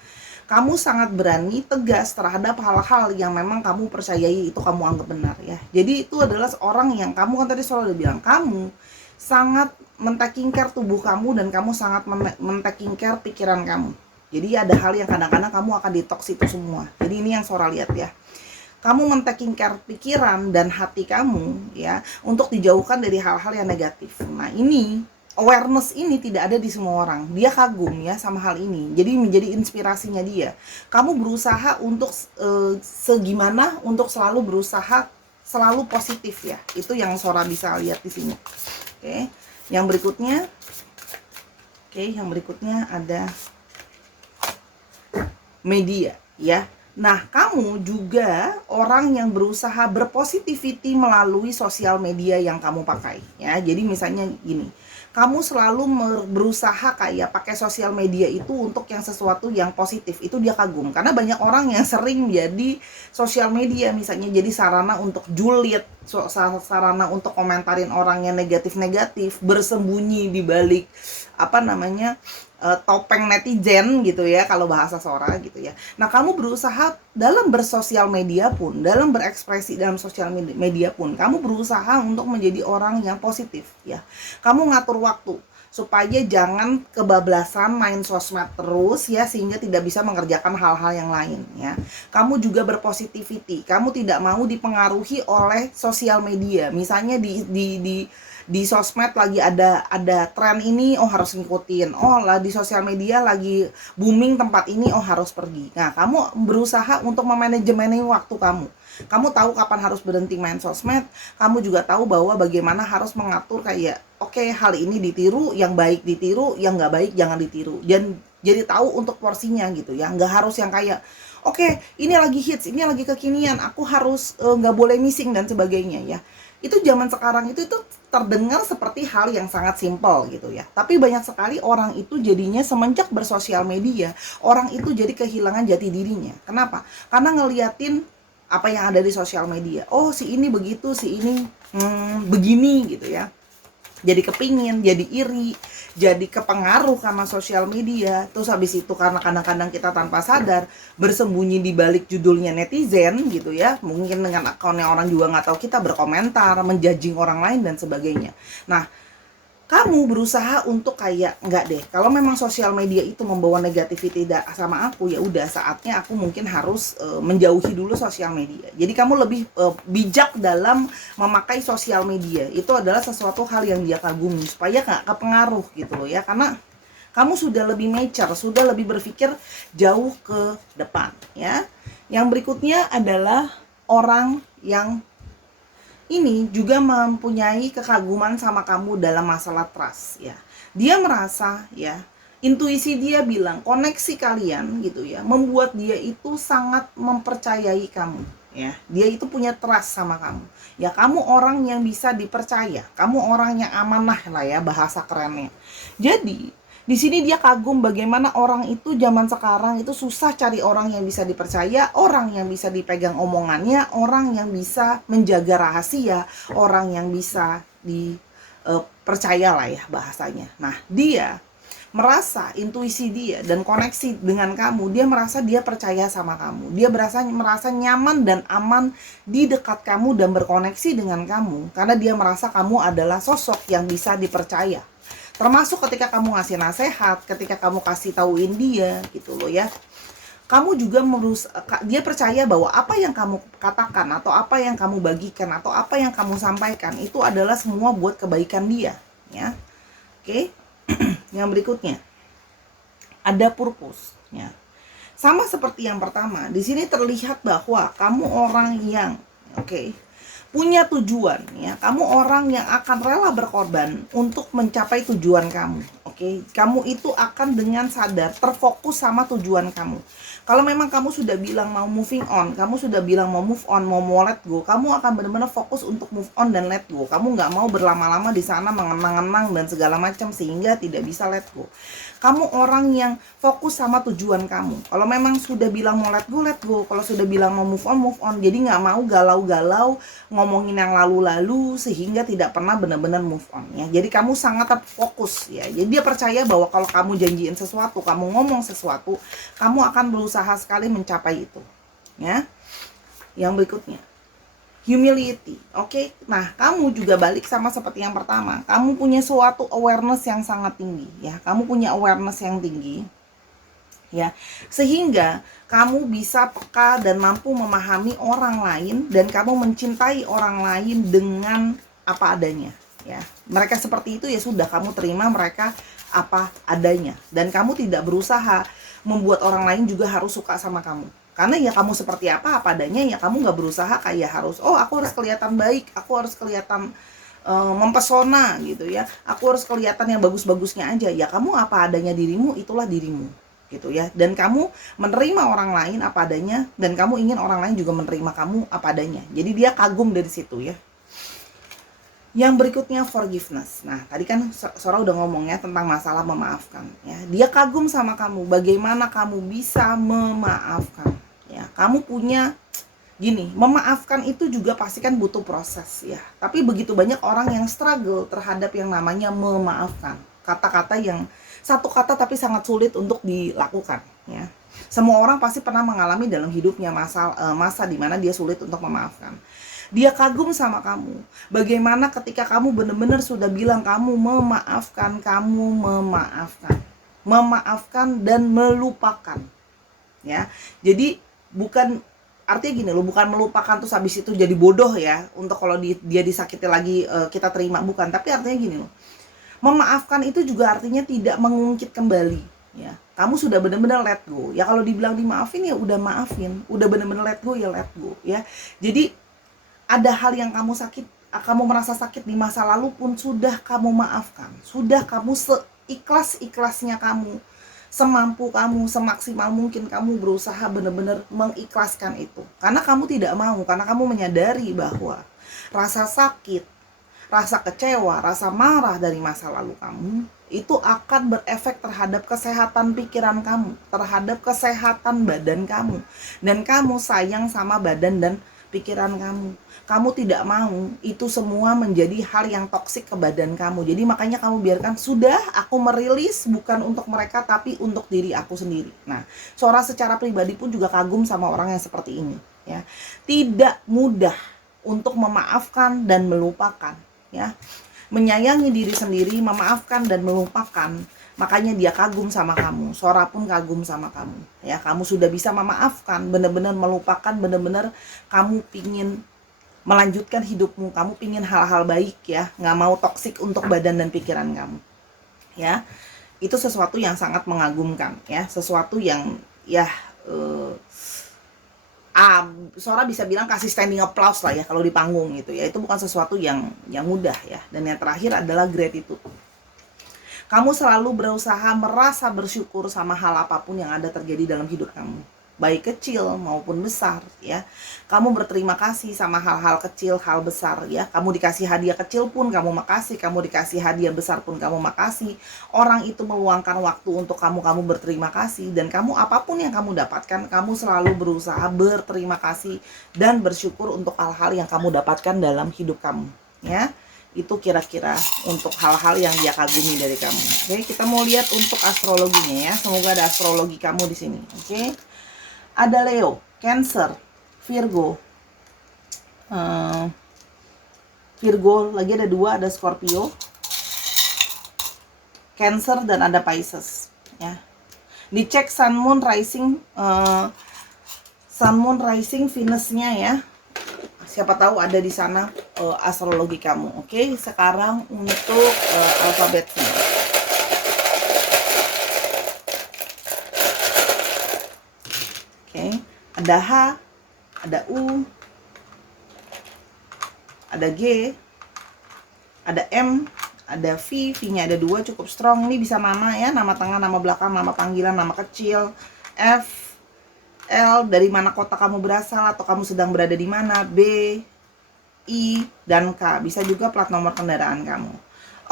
kamu sangat berani, tegas terhadap hal-hal yang memang kamu percayai itu kamu anggap benar ya. Jadi itu adalah orang yang kamu kan tadi Sora udah bilang, kamu sangat men-taking care tubuh kamu dan kamu sangat men-taking care pikiran kamu. Jadi ada hal yang kadang-kadang kamu akan detox itu semua. Jadi ini yang Sora lihat ya. Kamu men-taking care pikiran dan hati kamu ya untuk dijauhkan dari hal-hal yang negatif. Nah, ini awareness ini tidak ada di semua orang. Dia kagum ya sama hal ini. Jadi menjadi inspirasinya dia. Kamu berusaha untuk segimana untuk selalu berusaha selalu positif ya. Itu yang Sora bisa lihat di sini. Oke. Yang berikutnya, yang berikutnya ada media, ya. Nah, kamu juga orang yang berusaha berpositivity melalui sosial media yang kamu pakai, ya. Jadi misalnya gini, kamu selalu berusaha kayak pakai sosial media itu untuk yang sesuatu yang positif. Itu dia kagum, karena banyak orang yang sering jadi sosial media misalnya jadi sarana untuk julid, sarana untuk komentarin orang yang negatif-negatif, bersembunyi di balik topeng netizen gitu ya, kalau bahasa Sora gitu ya. Nah, kamu berusaha dalam bersosial media pun, dalam berekspresi dalam sosial media pun, kamu berusaha untuk menjadi orang yang positif ya. Kamu ngatur waktu supaya jangan kebablasan main sosmed terus ya, sehingga tidak bisa mengerjakan hal-hal yang lain ya. Kamu juga berpositivity, kamu tidak mau dipengaruhi oleh sosial media. Misalnya di sosmed lagi ada tren ini, oh harus ngikutin. Oh lah, di sosial media lagi booming tempat ini, oh harus pergi. Nah, kamu berusaha untuk memanajemen waktu kamu. Kamu tahu kapan harus berhenti main sosmed. Kamu juga tahu bahwa bagaimana harus mengatur kayak oke, hal ini ditiru, yang baik ditiru, yang nggak baik jangan ditiru. Dan jadi tahu untuk porsinya gitu ya. Nggak harus yang kayak oke, ini lagi hits, ini lagi kekinian, aku harus nggak boleh missing dan sebagainya ya. Itu zaman sekarang itu terdengar seperti hal yang sangat simpel gitu ya. Tapi banyak sekali orang itu jadinya semenjak bersosial media, orang itu jadi kehilangan jati dirinya. Kenapa? Karena ngeliatin apa yang ada di sosial media. Oh, si ini begitu, si ini begini gitu ya. Jadi kepingin, jadi iri, jadi kepengaruh karena sosial media. Terus habis itu karena kadang-kadang kita tanpa sadar bersembunyi di balik judulnya netizen gitu ya. Mungkin dengan akunnya orang juga nggak tahu, kita berkomentar, menjudging orang lain dan sebagainya. Nah, kamu berusaha untuk kayak enggak deh, kalau memang sosial media itu membawa negativity sama aku, ya udah saatnya aku mungkin harus menjauhi dulu sosial media. Jadi kamu lebih bijak dalam memakai sosial media. Itu adalah sesuatu hal yang dia kagumi supaya nggak kepengaruh gitu loh ya, karena kamu sudah lebih mature, sudah lebih berpikir jauh ke depan ya. Yang berikutnya adalah orang yang ini juga mempunyai kekaguman sama kamu dalam masalah trust ya. Dia merasa ya, intuisi dia bilang koneksi kalian gitu ya, membuat dia itu sangat mempercayai kamu ya. Dia itu punya trust sama kamu. Ya, kamu orang yang bisa dipercaya, kamu orang yang amanah lah ya bahasa kerennya. Jadi di sini dia kagum bagaimana orang itu zaman sekarang itu susah cari orang yang bisa dipercaya, orang yang bisa dipegang omongannya, orang yang bisa menjaga rahasia, orang yang bisa dipercaya lah ya bahasanya. Nah, dia merasa intuisi dia dan koneksi dengan kamu, dia merasa dia percaya sama kamu. Dia merasa nyaman dan aman di dekat kamu dan berkoneksi dengan kamu karena dia merasa kamu adalah sosok yang bisa dipercaya. Termasuk ketika kamu ngasih nasihat, ketika kamu kasih tauin dia gitu loh ya. Kamu juga dia percaya bahwa apa yang kamu katakan atau apa yang kamu bagikan atau apa yang kamu sampaikan itu adalah semua buat kebaikan dia ya. Oke. Yang berikutnya ada purpose ya. Sama seperti yang pertama, di sini terlihat bahwa kamu orang yang punya tujuan ya. Kamu orang yang akan rela berkorban untuk mencapai tujuan kamu. Kamu itu akan dengan sadar terfokus sama tujuan kamu. Kalau memang kamu sudah bilang mau moving on, kamu sudah bilang mau move on, mau let go, kamu akan benar-benar fokus untuk move on dan let go. Kamu nggak mau berlama-lama di sana mengenang-enang dan segala macam sehingga tidak bisa let go. Kamu orang yang fokus sama tujuan kamu. Kalau memang sudah bilang mau let go, let go. Kalau sudah bilang mau move on, move on. Jadi nggak mau galau-galau ngomongin yang lalu-lalu sehingga tidak pernah benar-benar move on ya. Jadi kamu sangat fokus ya. Jadi dia percaya bahwa kalau kamu janjiin sesuatu, kamu ngomong sesuatu, kamu akan berusaha sekali mencapai itu ya. Yang berikutnya humility. Nah, kamu juga balik sama seperti yang pertama. Kamu punya suatu awareness yang sangat tinggi ya. Kamu punya awareness yang tinggi ya, sehingga kamu bisa peka dan mampu memahami orang lain dan kamu mencintai orang lain dengan apa adanya ya. Mereka seperti itu ya sudah, kamu terima mereka apa adanya dan kamu tidak berusaha membuat orang lain juga harus suka sama kamu. Karena ya kamu seperti apa adanya ya, kamu nggak berusaha kayak harus aku harus kelihatan baik, aku harus kelihatan mempesona gitu ya. Aku harus kelihatan yang bagus-bagusnya aja. Ya kamu apa adanya dirimu, itulah dirimu gitu ya. Dan kamu menerima orang lain apa adanya, dan kamu ingin orang lain juga menerima kamu apa adanya. Jadi dia kagum dari situ ya. Yang berikutnya forgiveness. Nah, tadi kan Sora udah ngomong ya tentang masalah memaafkan ya. Dia kagum sama kamu, bagaimana kamu bisa memaafkan. Ya, kamu punya gini, memaafkan itu juga pasti kan butuh proses ya. Tapi begitu banyak orang yang struggle terhadap yang namanya memaafkan. Kata-kata yang satu kata tapi sangat sulit untuk dilakukan ya. Semua orang pasti pernah mengalami dalam hidupnya masa di mana dia sulit untuk memaafkan. Dia kagum sama kamu. Bagaimana ketika kamu benar-benar sudah bilang kamu memaafkan, memaafkan dan melupakan. Ya. Jadi bukan artinya gini loh, bukan melupakan terus habis itu jadi bodoh ya. Untuk kalau dia disakiti lagi kita terima, bukan. Tapi artinya gini loh. Memaafkan itu juga artinya tidak mengungkit kembali. Ya, kamu sudah benar-benar let go. Ya kalau dibilang dimaafin ya udah maafin, udah benar-benar let go ya let go. Ya, jadi ada hal yang kamu merasa sakit di masa lalu pun sudah kamu maafkan, sudah kamu seikhlas-ikhlasnya kamu, semampu kamu, semaksimal mungkin kamu berusaha benar-benar mengikhlaskan itu. Karena kamu tidak mau, karena kamu menyadari bahwa rasa sakit, rasa kecewa, rasa marah dari masa lalu kamu itu akan berefek terhadap kesehatan pikiran kamu, terhadap kesehatan badan kamu. Dan kamu sayang sama badan dan pikiran kamu. Kamu tidak mau itu semua menjadi hal yang toksik ke badan kamu. Jadi makanya kamu biarkan, sudah aku merilis bukan untuk mereka tapi untuk diri aku sendiri. Nah, Sora secara pribadi pun juga kagum sama orang yang seperti ini ya. Tidak mudah untuk memaafkan dan melupakan ya. Menyayangi diri sendiri, memaafkan dan melupakan. Makanya dia kagum sama kamu. Sora pun kagum sama kamu ya. Kamu sudah bisa memaafkan, benar-benar melupakan, benar-benar kamu pingin melanjutkan hidupmu, kamu pingin hal-hal baik ya, nggak mau toksik untuk badan dan pikiran kamu ya. Itu sesuatu yang sangat mengagumkan ya, sesuatu yang ya Sora bisa bilang kasih standing applause lah ya kalau di panggung gitu ya. Itu bukan sesuatu yang mudah ya. Dan yang terakhir adalah gratitude. Kamu selalu berusaha merasa bersyukur sama hal apapun yang ada terjadi dalam hidup kamu, baik kecil maupun besar ya. Kamu berterima kasih sama hal-hal kecil, hal besar ya. Kamu dikasih hadiah kecil pun kamu makasih, kamu dikasih hadiah besar pun kamu makasih. Orang itu meluangkan waktu untuk kamu berterima kasih. Dan kamu apapun yang kamu dapatkan, kamu selalu berusaha berterima kasih dan bersyukur untuk hal-hal yang kamu dapatkan dalam hidup kamu ya. Itu kira-kira untuk hal-hal yang dia kagumi dari kamu. Oke, kita mau lihat untuk astrologinya ya. Semoga ada astrologi kamu di sini. Oke. Ada Leo, Cancer, Virgo, Virgo lagi ada 2, ada Scorpio, Cancer dan ada Pisces ya. Dicek Sun Moon Rising Venus-nya ya. Siapa tahu ada di sana astrologi kamu. Oke, sekarang untuk alfabetnya. Oke, ada H, ada U, ada G, ada M, ada V, V-nya ada 2, cukup strong. Ini bisa nama ya, nama tengah, nama belakang, nama panggilan, nama kecil. F, L, dari mana kota kamu berasal atau kamu sedang berada di mana. B, I, dan K. Bisa juga plat nomor kendaraan kamu.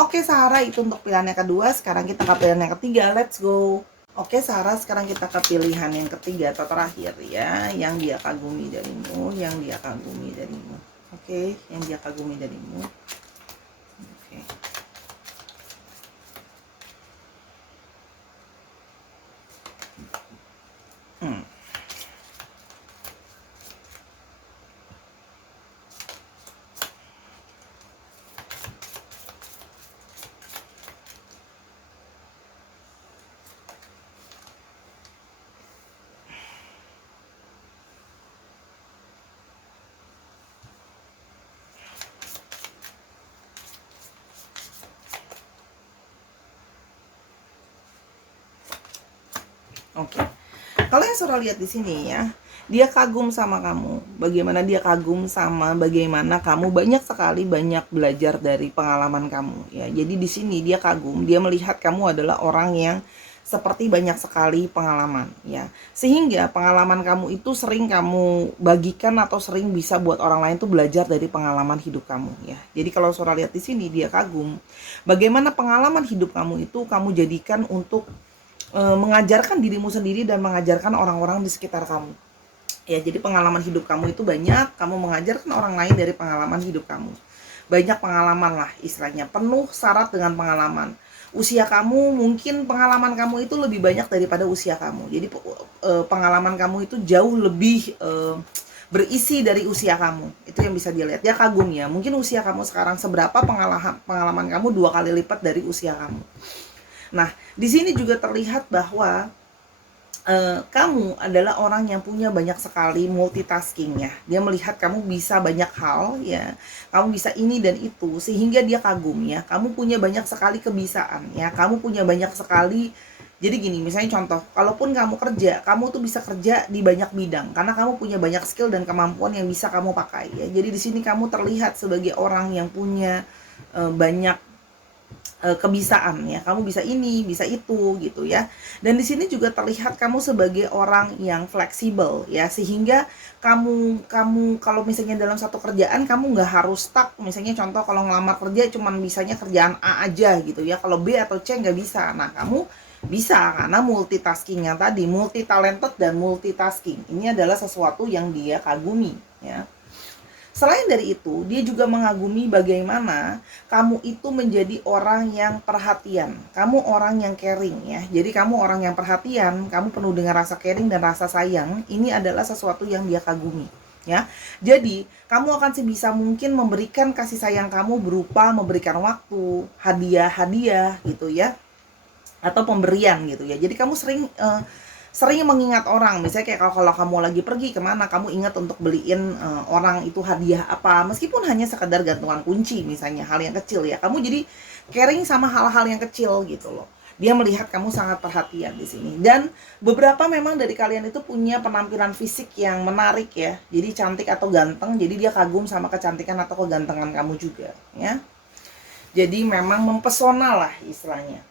Oke Sarah, itu untuk pilihan yang kedua. Sekarang kita ke pilihan yang ketiga. Let's go. Oke Sarah, sekarang kita ke pilihan yang ketiga atau terakhir ya. Yang dia kagumi darimu, yang dia kagumi darimu. Oke, yang dia kagumi darimu. Oke. Oke. Kalau yang Sora lihat di sini ya, dia kagum sama kamu. Bagaimana dia kagum sama bagaimana kamu banyak belajar dari pengalaman kamu ya. Jadi di sini dia kagum, dia melihat kamu adalah orang yang seperti banyak sekali pengalaman ya. Sehingga pengalaman kamu itu sering kamu bagikan atau sering bisa buat orang lain tuh belajar dari pengalaman hidup kamu ya. Jadi kalau Sora lihat di sini dia kagum bagaimana pengalaman hidup kamu itu kamu jadikan untuk mengajarkan dirimu sendiri dan mengajarkan orang-orang di sekitar kamu ya. Jadi pengalaman hidup kamu itu banyak, kamu mengajarkan orang lain dari pengalaman hidup kamu. Banyak pengalaman lah istilahnya, penuh syarat dengan pengalaman. Usia kamu mungkin pengalaman kamu itu lebih banyak daripada usia kamu. Jadi pengalaman kamu itu jauh lebih berisi dari usia kamu. Itu yang bisa dilihat. Dia kagum ya. Mungkin usia kamu sekarang seberapa, pengalaman kamu 2 kali lipat dari usia kamu. Nah, di sini juga terlihat bahwa kamu adalah orang yang punya banyak sekali multitasking ya. Dia melihat kamu bisa banyak hal ya. Kamu bisa ini dan itu sehingga dia kagum ya. Kamu punya banyak sekali kebiasaan ya. Kamu punya banyak sekali. Jadi gini, misalnya contoh, kalaupun kamu kerja, kamu tuh bisa kerja di banyak bidang karena kamu punya banyak skill dan kemampuan yang bisa kamu pakai ya. Jadi di sini kamu terlihat sebagai orang yang punya banyak kebiasaan ya. Kamu bisa ini, bisa itu gitu ya. Dan di sini juga terlihat kamu sebagai orang yang fleksibel ya, sehingga kamu kalau misalnya dalam satu kerjaan kamu nggak harus stuck. Misalnya contoh kalau ngelamar kerja cuman bisanya kerjaan A aja gitu ya, kalau B atau C nggak bisa. Nah kamu bisa karena multitaskingnya tadi, multi talented dan multitasking ini adalah sesuatu yang dia kagumi ya. Selain dari itu, dia juga mengagumi bagaimana kamu itu menjadi orang yang perhatian. Kamu orang yang caring ya. Jadi kamu orang yang perhatian, kamu penuh dengan rasa caring dan rasa sayang. Ini adalah sesuatu yang dia kagumi ya. Jadi, kamu akan sebisa mungkin memberikan kasih sayang kamu berupa memberikan waktu, hadiah-hadiah gitu ya. Atau pemberian gitu ya. Jadi kamu sering mengingat orang, misalnya kayak kalau kamu lagi pergi kemana, kamu ingat untuk beliin orang itu hadiah apa, meskipun hanya sekedar gantungan kunci misalnya, hal yang kecil ya. Kamu jadi caring sama hal-hal yang kecil gitu loh. Dia melihat kamu sangat perhatian di sini. Dan beberapa memang dari kalian itu punya penampilan fisik yang menarik ya. Jadi cantik atau ganteng, jadi dia kagum sama kecantikan atau kegantengan kamu juga ya. Jadi memang mempesona lah istilahnya.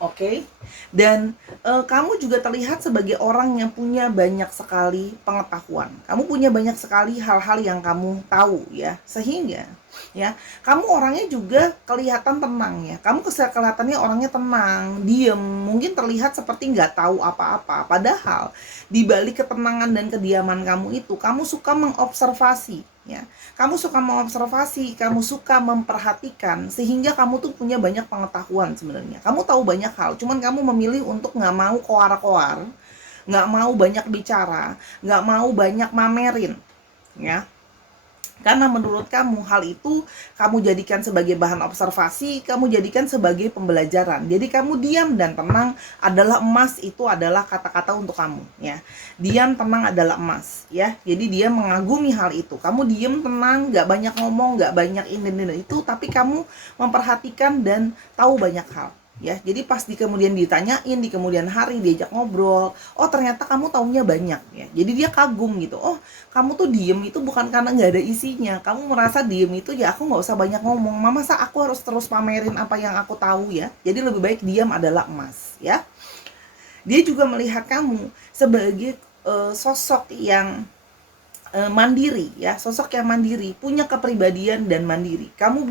Oke, dan kamu juga terlihat sebagai orang yang punya banyak sekali pengetahuan. Kamu punya banyak sekali hal-hal yang kamu tahu ya, sehingga ya kamu orangnya juga kelihatan tenang ya. Kamu kelihatannya orangnya tenang, diem, mungkin terlihat seperti nggak tahu apa-apa. Padahal di balik ketenangan dan kediaman kamu itu, kamu suka mengobservasi ya. Kamu suka mengobservasi, kamu suka memperhatikan, sehingga kamu tuh punya banyak pengetahuan sebenarnya. Kamu tahu banyak hal, cuman kamu memilih untuk nggak mau koar-koar, nggak mau banyak bicara, nggak mau banyak mamerin, ya. Karena menurut kamu hal itu kamu jadikan sebagai bahan observasi, kamu jadikan sebagai pembelajaran. Jadi kamu diam dan tenang adalah emas, itu adalah kata-kata untuk kamu ya. Diam tenang adalah emas ya. Jadi dia mengagumi hal itu. Kamu diam tenang, gak banyak ngomong, gak banyak ini itu, tapi kamu memperhatikan dan tahu banyak hal. Ya, jadi pas kemudian ditanyain di kemudian hari diajak ngobrol, oh ternyata kamu taunya banyak ya. Jadi dia kagum gitu. Oh, kamu tuh diem itu bukan karena nggak ada isinya. Kamu merasa diem itu ya aku nggak usah banyak ngomong. Masa aku harus terus pamerin apa yang aku tahu ya. Jadi lebih baik diam adalah emas ya. Dia juga melihat kamu sebagai sosok yang mandiri ya, sosok yang mandiri, punya kepribadian dan mandiri. Kamu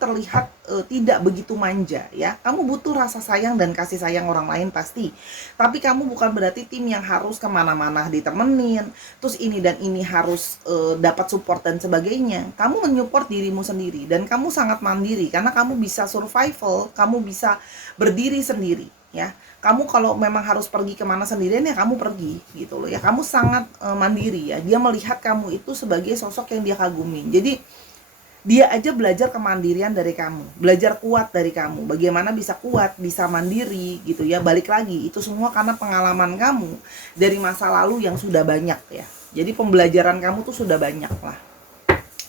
terlihat tidak begitu manja ya. Kamu butuh rasa sayang dan kasih sayang orang lain pasti. Tapi kamu bukan berarti tim yang harus kemana-mana ditemenin, terus ini dan ini harus dapat support dan sebagainya. Kamu menyupport dirimu sendiri dan kamu sangat mandiri karena kamu bisa survival, kamu bisa berdiri sendiri ya. Kamu kalau memang harus pergi kemana sendirian ya kamu pergi gitu loh ya. Kamu sangat mandiri ya. Dia melihat kamu itu sebagai sosok yang dia kagumi. Jadi dia aja belajar kemandirian dari kamu, belajar kuat dari kamu. Bagaimana bisa kuat, bisa mandiri gitu ya. Balik lagi itu semua karena pengalaman kamu dari masa lalu yang sudah banyak ya. Jadi pembelajaran kamu tuh sudah banyak lah.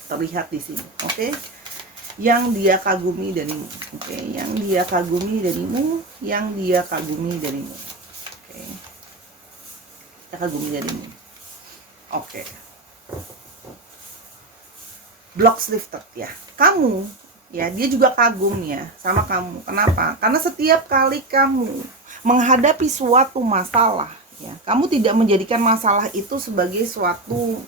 Terlihat di sini. Oke. Yang dia kagumi darimu. Oke, yang dia kagumi darimu, yang dia kagumi darimu. Oke. Dia kagumi dirimu. Oke. Blocks lifted ya. Kamu ya, dia juga kagum ya sama kamu. Kenapa? Karena setiap kali kamu menghadapi suatu masalah ya, kamu tidak menjadikan masalah itu sebagai suatu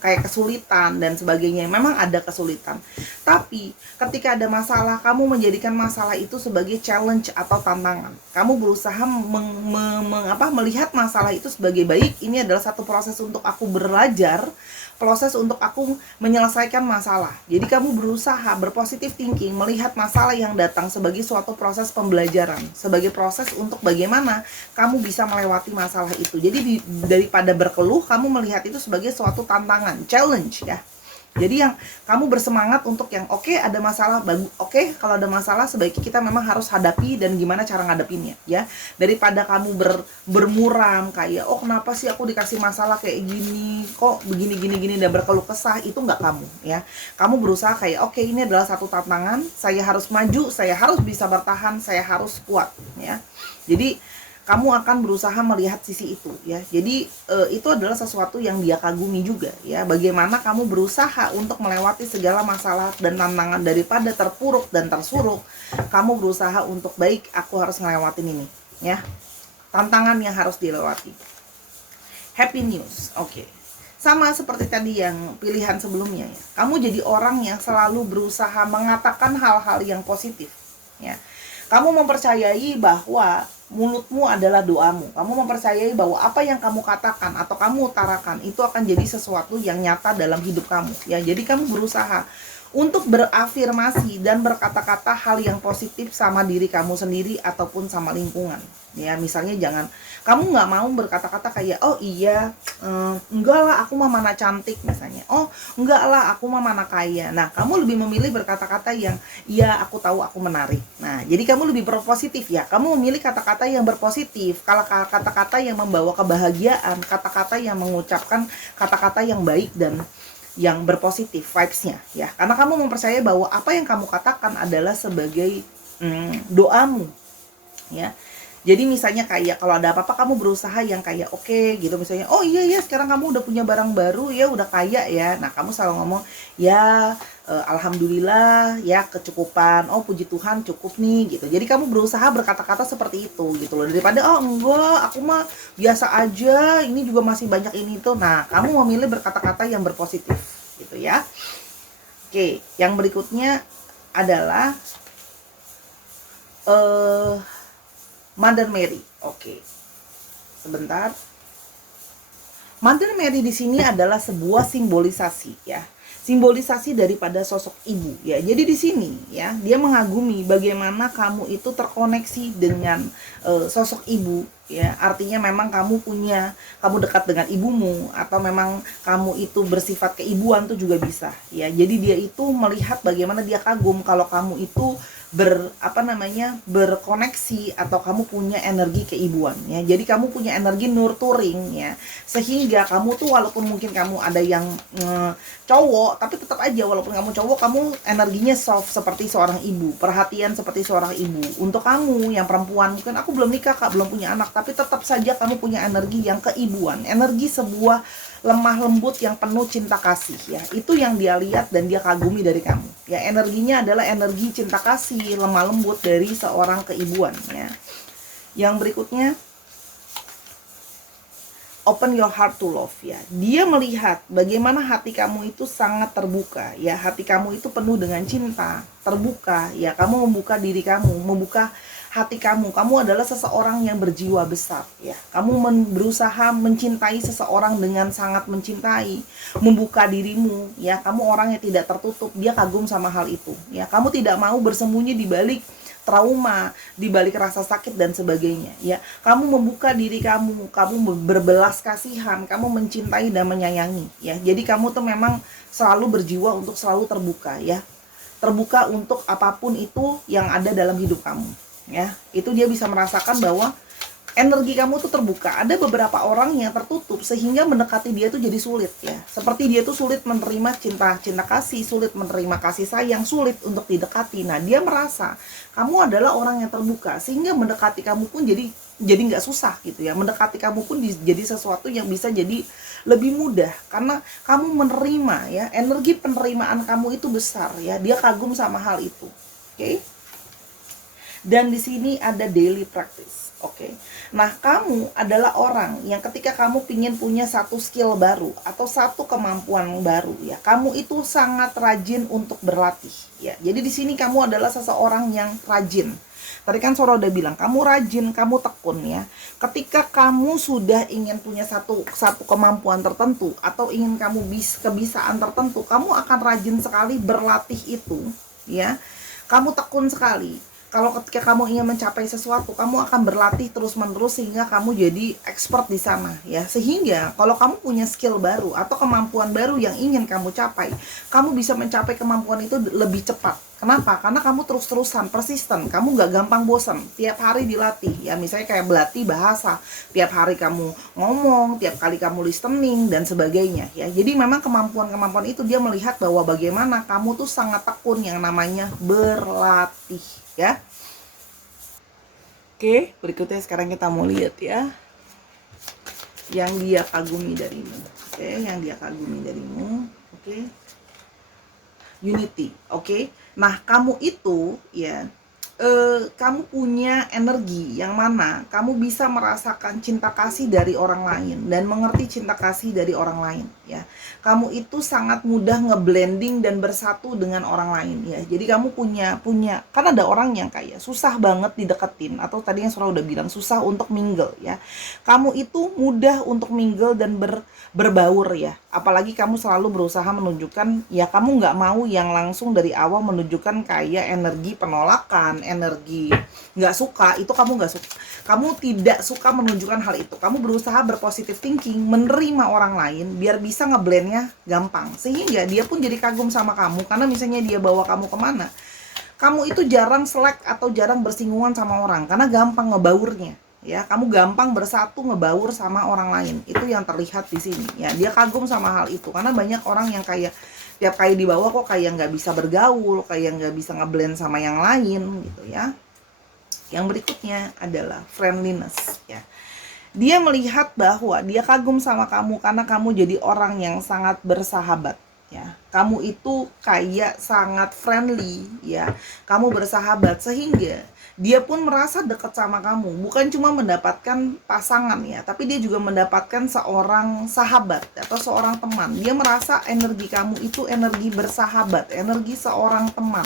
kayak kesulitan dan sebagainya. Memang ada kesulitan, tapi ketika ada masalah, kamu menjadikan masalah itu sebagai challenge atau tantangan. Kamu berusaha melihat masalah itu sebagai baik. Ini adalah satu proses untuk aku belajar, proses untuk aku menyelesaikan masalah. Jadi kamu berusaha berpositif thinking, melihat masalah yang datang sebagai suatu proses pembelajaran, sebagai proses untuk bagaimana kamu bisa melewati masalah itu. Jadi daripada berkeluh, kamu melihat itu sebagai suatu tantangan, challenge ya. Jadi yang kamu bersemangat untuk yang ada masalah, kalau ada masalah sebaiknya kita memang harus hadapi dan gimana cara ngadepinnya ya. Daripada kamu bermuram kayak kenapa sih aku dikasih masalah kayak gini, kok begini dan berkeluh kesah, itu nggak kamu ya. Kamu berusaha kayak ini adalah satu tantangan, saya harus maju, saya harus bisa bertahan, saya harus kuat ya. Jadi kamu akan berusaha melihat sisi itu ya. Jadi itu adalah sesuatu yang dia kagumi juga ya. Bagaimana kamu berusaha untuk melewati segala masalah dan tantangan, daripada terpuruk dan tersuruk, kamu berusaha untuk baik, aku harus ngelewatin ini ya. Tantangan yang harus dilewati. Happy news. Oke. Sama seperti tadi yang pilihan sebelumnya ya. Kamu jadi orang yang selalu berusaha mengatakan hal-hal yang positif ya. Kamu mempercayai bahwa mulutmu adalah doamu. Kamu mempercayai bahwa apa yang kamu katakan atau kamu utarakan itu akan jadi sesuatu yang nyata dalam hidup kamu ya. Jadi kamu berusaha untuk berafirmasi dan berkata-kata hal yang positif sama diri kamu sendiri ataupun sama lingkungan ya. Misalnya kamu nggak mau berkata-kata kayak enggak lah aku mah mana cantik misalnya, enggak lah aku mah mana kaya. Nah kamu lebih memilih berkata-kata yang iya aku tahu aku menarik. Nah jadi kamu lebih berpositif ya. Kamu memilih kata-kata yang berpositif, kalau kata-kata yang membawa kebahagiaan, kata-kata yang mengucapkan kata-kata yang baik dan yang berpositif vibes-nya ya. Karena kamu mempercayai bahwa apa yang kamu katakan adalah sebagai doamu ya. Jadi misalnya kayak kalau ada apa-apa kamu berusaha yang kayak gitu misalnya, iya sekarang kamu udah punya barang baru ya, udah kaya ya. Nah kamu selalu ngomong ya alhamdulillah ya, kecukupan, puji Tuhan cukup nih gitu. Jadi kamu berusaha berkata-kata seperti itu gitu loh, daripada enggak aku mah biasa aja, ini juga masih banyak ini tuh. Nah kamu memilih berkata-kata yang berpositif gitu ya. Oke, yang berikutnya adalah Mother Mary. Oke. Sebentar. Mother Mary di sini adalah sebuah simbolisasi ya. Simbolisasi daripada sosok ibu ya. Jadi di sini ya, dia mengagumi bagaimana kamu itu terkoneksi dengan sosok ibu ya. Artinya memang kamu dekat dengan ibumu, atau memang kamu itu bersifat keibuan tuh juga bisa ya. Jadi dia itu melihat bagaimana dia kagum kalau kamu itu berkoneksi atau kamu punya energi keibuan ya. Jadi kamu punya energi nurturing ya, sehingga kamu tuh walaupun mungkin kamu ada yang cowok, tapi tetap aja walaupun kamu cowok, kamu energinya soft seperti seorang ibu, perhatian seperti seorang ibu. Untuk kamu yang perempuan, mungkin aku belum nikah kak, belum punya anak, tapi tetap saja kamu punya energi yang keibuan, energi sebuah lemah lembut yang penuh cinta kasih ya. Itu yang dia lihat dan dia kagumi dari kamu ya. Energinya adalah energi cinta kasih, lemah lembut dari seorang keibuan ya. Yang berikutnya, open your heart to love ya. Dia melihat bagaimana hati kamu itu sangat terbuka ya. Hati kamu itu penuh dengan cinta, terbuka ya. Kamu membuka diri kamu, membuka hati kamu. Kamu adalah seseorang yang berjiwa besar ya. Kamu berusaha mencintai seseorang dengan sangat mencintai, membuka dirimu ya. Kamu orang yang tidak tertutup. Dia kagum sama hal itu ya. Kamu tidak mau bersembunyi di balik trauma, di balik rasa sakit dan sebagainya ya. Kamu membuka diri kamu berbelas kasihan, kamu mencintai dan menyayangi ya. Jadi kamu tuh memang selalu berjiwa untuk selalu terbuka ya. Terbuka untuk apapun itu yang ada dalam hidup kamu ya. Itu dia bisa merasakan bahwa energi kamu tuh terbuka. Ada beberapa orang yang tertutup sehingga mendekati dia tuh jadi sulit ya. Seperti dia tuh sulit menerima cinta kasih, sulit menerima kasih sayang, sulit untuk didekati. Nah, dia merasa kamu adalah orang yang terbuka sehingga mendekati kamu pun jadi nggak susah gitu ya. Mendekati kamu pun jadi sesuatu yang bisa jadi lebih mudah karena kamu menerima ya. Energi penerimaan kamu itu besar ya. Dia kagum sama hal itu. Oke? Dan di sini ada daily practice. Oke. Nah, kamu adalah orang yang ketika kamu ingin punya satu skill baru atau satu kemampuan baru ya, kamu itu sangat rajin untuk berlatih ya. Jadi di sini kamu adalah seseorang yang rajin. Tadi kan Sora udah bilang, kamu rajin, kamu tekun ya. Ketika kamu sudah ingin punya satu kemampuan tertentu atau ingin kamu kebiasaan tertentu, kamu akan rajin sekali berlatih itu ya. Kamu tekun sekali. Kalau ketika kamu ingin mencapai sesuatu, kamu akan berlatih terus-menerus sehingga kamu jadi expert di sana ya. Sehingga kalau kamu punya skill baru atau kemampuan baru yang ingin kamu capai, kamu bisa mencapai kemampuan itu lebih cepat. Kenapa? Karena kamu terus-terusan, persisten. Kamu gak gampang bosan. Tiap hari dilatih ya. Misalnya kayak berlatih bahasa, tiap hari kamu ngomong, tiap kali kamu listening dan sebagainya ya. Jadi memang kemampuan-kemampuan itu dia melihat bahwa bagaimana kamu tuh sangat tekun yang namanya berlatih ya. Oke, berikutnya sekarang kita mau lihat ya yang dia kagumi darimu. Oke, yang dia kagumi darimu. Oke. Unity. Oke. Nah, kamu itu ya kamu punya energi yang mana kamu bisa merasakan cinta kasih dari orang lain dan mengerti cinta kasih dari orang lain ya. Kamu itu sangat mudah ngeblending dan bersatu dengan orang lain ya. Jadi kamu punya kan ada orang yang kayak susah banget dideketin atau tadi yang Surah udah bilang susah untuk mingle ya. Kamu itu mudah untuk mingle dan berbaur ya. Apalagi kamu selalu berusaha menunjukkan ya, kamu nggak mau yang langsung dari awal menunjukkan kayak energi penolakan, energi nggak suka. Itu kamu nggak suka, kamu tidak suka menunjukkan hal itu. Kamu berusaha berpositif thinking, menerima orang lain biar bisa ngeblendnya gampang sehingga dia pun jadi kagum sama kamu. Karena misalnya dia bawa kamu kemana, kamu itu jarang selek atau jarang bersinggungan sama orang karena gampang ngebaurnya ya. Kamu gampang bersatu ngebaur sama orang lain. Itu yang terlihat di sini ya. Dia kagum sama hal itu karena banyak orang yang kayak tiap kali dibawa kok kayak nggak bisa bergaul, kayak nggak bisa ngeblend sama yang lain gitu ya. Yang berikutnya adalah friendliness ya. Dia melihat bahwa dia kagum sama kamu karena kamu jadi orang yang sangat bersahabat ya. Kamu itu kayak sangat friendly ya. Kamu bersahabat sehingga dia pun merasa dekat sama kamu. Bukan cuma mendapatkan pasangan ya, tapi dia juga mendapatkan seorang sahabat atau seorang teman. Dia merasa energi kamu itu energi bersahabat, energi seorang teman.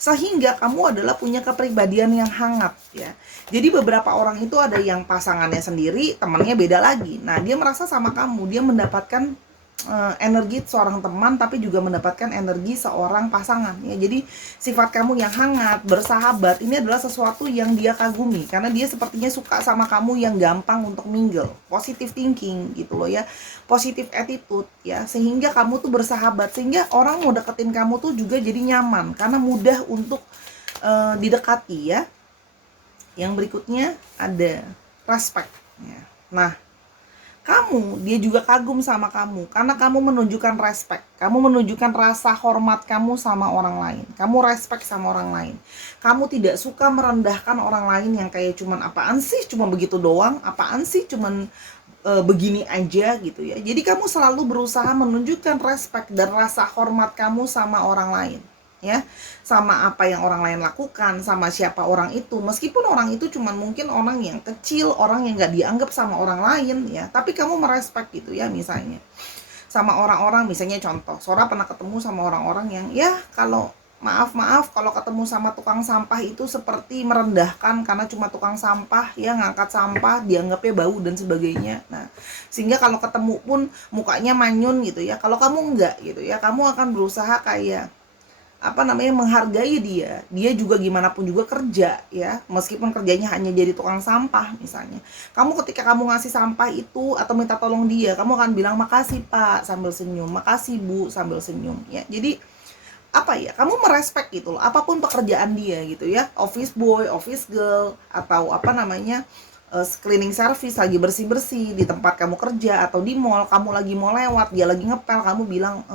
Sehingga kamu adalah punya kepribadian yang hangat ya. Jadi beberapa orang itu ada yang pasangannya sendiri, temannya beda lagi. Nah, dia merasa sama kamu, dia mendapatkan energi seorang teman tapi juga mendapatkan energi seorang pasangan ya. Jadi sifat kamu yang hangat, bersahabat ini adalah sesuatu yang dia kagumi karena dia sepertinya suka sama kamu yang gampang untuk mingle, positive thinking gitu loh ya, positive attitude ya, sehingga kamu tuh bersahabat sehingga orang mau deketin kamu tuh juga jadi nyaman karena mudah untuk didekati ya. Yang berikutnya ada respect ya. Nah, dia juga kagum sama kamu karena kamu menunjukkan respect, kamu menunjukkan rasa hormat kamu sama orang lain, kamu respect sama orang lain. Kamu tidak suka merendahkan orang lain yang kayak cuman apaan sih, cuma begitu doang, apaan sih cuman begini aja gitu ya. Jadi kamu selalu berusaha menunjukkan respect dan rasa hormat kamu sama orang lain ya, sama apa yang orang lain lakukan, sama siapa orang itu, meskipun orang itu cuman mungkin orang yang kecil, orang yang nggak dianggap sama orang lain ya, tapi kamu merespek gitu ya. Misalnya sama orang-orang, misalnya contoh, Sora pernah ketemu sama orang-orang yang ya kalau maaf kalau ketemu sama tukang sampah itu seperti merendahkan karena cuma tukang sampah ya, ngangkat sampah dianggapnya bau dan sebagainya. Nah, sehingga kalau ketemu pun mukanya manyun gitu ya. Kalau kamu enggak gitu ya, kamu akan berusaha kayak menghargai dia juga gimana pun juga kerja ya, meskipun kerjanya hanya jadi tukang sampah misalnya. Kamu ketika kamu ngasih sampah itu atau minta tolong dia, kamu akan bilang makasih Pak sambil senyum, makasih Bu sambil senyum ya. Jadi kamu merespek gitu loh apapun pekerjaan dia gitu ya, office boy, office girl, atau cleaning service, lagi bersih-bersih di tempat kamu kerja atau di mall, kamu lagi mau lewat, dia lagi ngepel, kamu bilang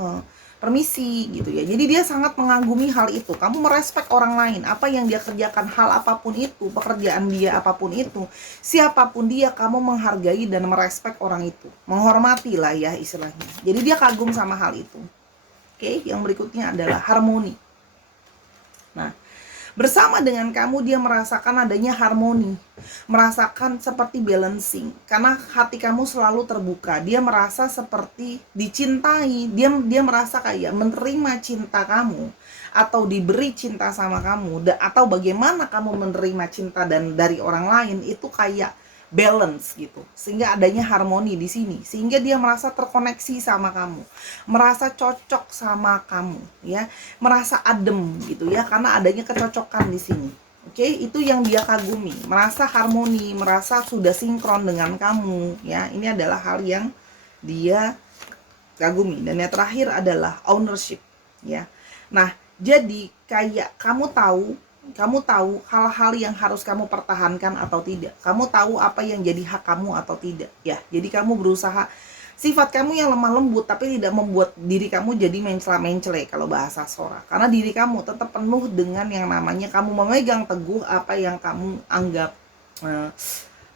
permisi gitu ya. Jadi dia sangat mengagumi hal itu. Kamu merespek orang lain, apa yang dia kerjakan, hal apapun itu, pekerjaan dia apapun itu, siapapun dia, kamu menghargai dan merespek orang itu. Menghormati lah ya istilahnya. Jadi dia kagum sama hal itu. Oke, yang berikutnya adalah harmoni. Nah, bersama dengan kamu dia merasakan adanya harmoni, merasakan seperti balancing, karena hati kamu selalu terbuka. Dia merasa seperti dicintai, dia merasa kayak menerima cinta kamu atau diberi cinta sama kamu, atau bagaimana kamu menerima cinta dan dari orang lain itu kayak balance gitu, sehingga adanya harmoni di sini, sehingga dia merasa terkoneksi sama kamu, merasa cocok sama kamu ya, merasa adem gitu ya, karena adanya kecocokan di sini. Oke, itu yang dia kagumi, merasa harmoni, merasa sudah sinkron dengan kamu ya. Ini adalah hal yang dia kagumi. Dan yang terakhir adalah ownership ya. Nah, jadi kayak kamu tahu hal-hal yang harus kamu pertahankan atau tidak. Kamu tahu apa yang jadi hak kamu atau tidak ya. Jadi kamu berusaha, sifat kamu yang lemah lembut tapi tidak membuat diri kamu jadi mencela-mencele kalau bahasa Sora. Karena diri kamu tetap penuh dengan yang namanya kamu memegang teguh apa yang kamu anggap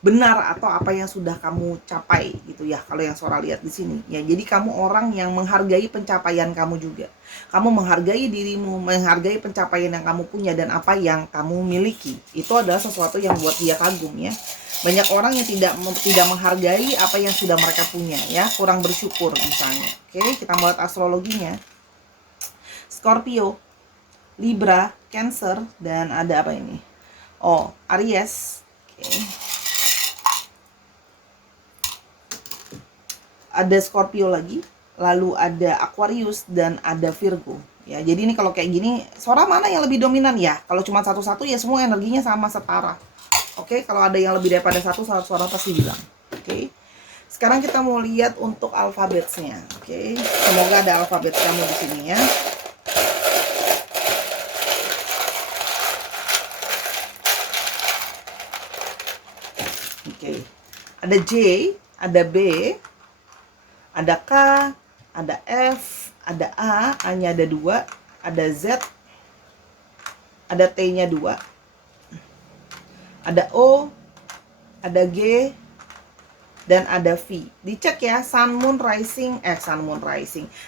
benar atau apa yang sudah kamu capai gitu ya, kalau yang Sora lihat di sini ya. Jadi kamu orang yang menghargai pencapaian kamu juga, kamu menghargai dirimu, menghargai pencapaian yang kamu punya dan apa yang kamu miliki. Itu adalah sesuatu yang buat dia kagum ya. Banyak orang yang tidak menghargai apa yang sudah mereka punya ya, kurang bersyukur misalnya. Oke, kita melihat astrologinya. Scorpio, Libra, Cancer, dan ada apa ini? Oh, Aries. Oke. Ada Scorpio lagi, lalu ada Aquarius dan ada Virgo ya. Jadi ini kalau kayak gini, Sora mana yang lebih dominan ya? Kalau cuma satu-satu ya semua energinya sama setara. Oke, kalau ada yang lebih daripada satu, Sora pasti bilang. Oke, sekarang kita mau lihat untuk alfabetnya. Oke, semoga ada alfabet kamu di sini ya. Oke, ada J, ada B, ada K, ada F, ada A, A-nya ada 2, ada Z, ada T-nya 2, ada O, ada G, dan ada V. Dicek ya, Sun, Moon, Rising,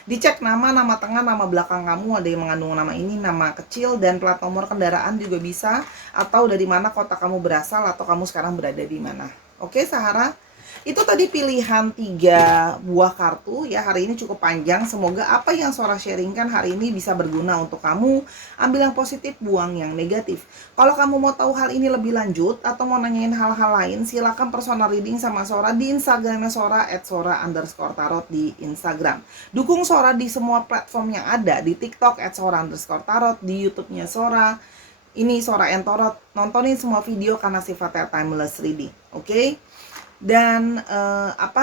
dicek nama tengah, nama belakang kamu, ada yang mengandung nama ini, nama kecil, dan plat nomor kendaraan juga bisa, atau dari mana kota kamu berasal, atau kamu sekarang berada di mana. Oke, Sahara? Itu tadi pilihan 3 buah kartu ya. Hari ini cukup panjang. Semoga apa yang Sora sharingkan hari ini bisa berguna untuk kamu. Ambil yang positif, buang yang negatif. Kalau kamu mau tahu hal ini lebih lanjut atau mau nanyain hal-hal lain, silakan personal reading sama Sora di Instagramnya Sora @sora_tarot di Instagram. Dukung Sora di semua platform yang ada, di TikTok @sora_tarot, di YouTube-nya Sora. Ini Sora and Tarot. Nontonin semua video karena sifatnya timeless reading. Oke? Dan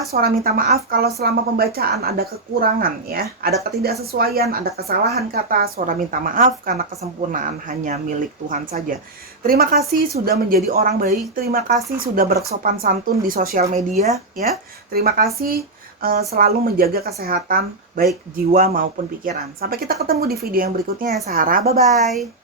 Sora minta maaf kalau selama pembacaan ada kekurangan ya, ada ketidaksesuaian, ada kesalahan kata. Sora minta maaf karena kesempurnaan hanya milik Tuhan saja. Terima kasih sudah menjadi orang baik, terima kasih sudah bersopan santun di sosial media ya. Terima kasih selalu menjaga kesehatan baik jiwa maupun pikiran. Sampai kita ketemu di video yang berikutnya ya Sahara, bye bye.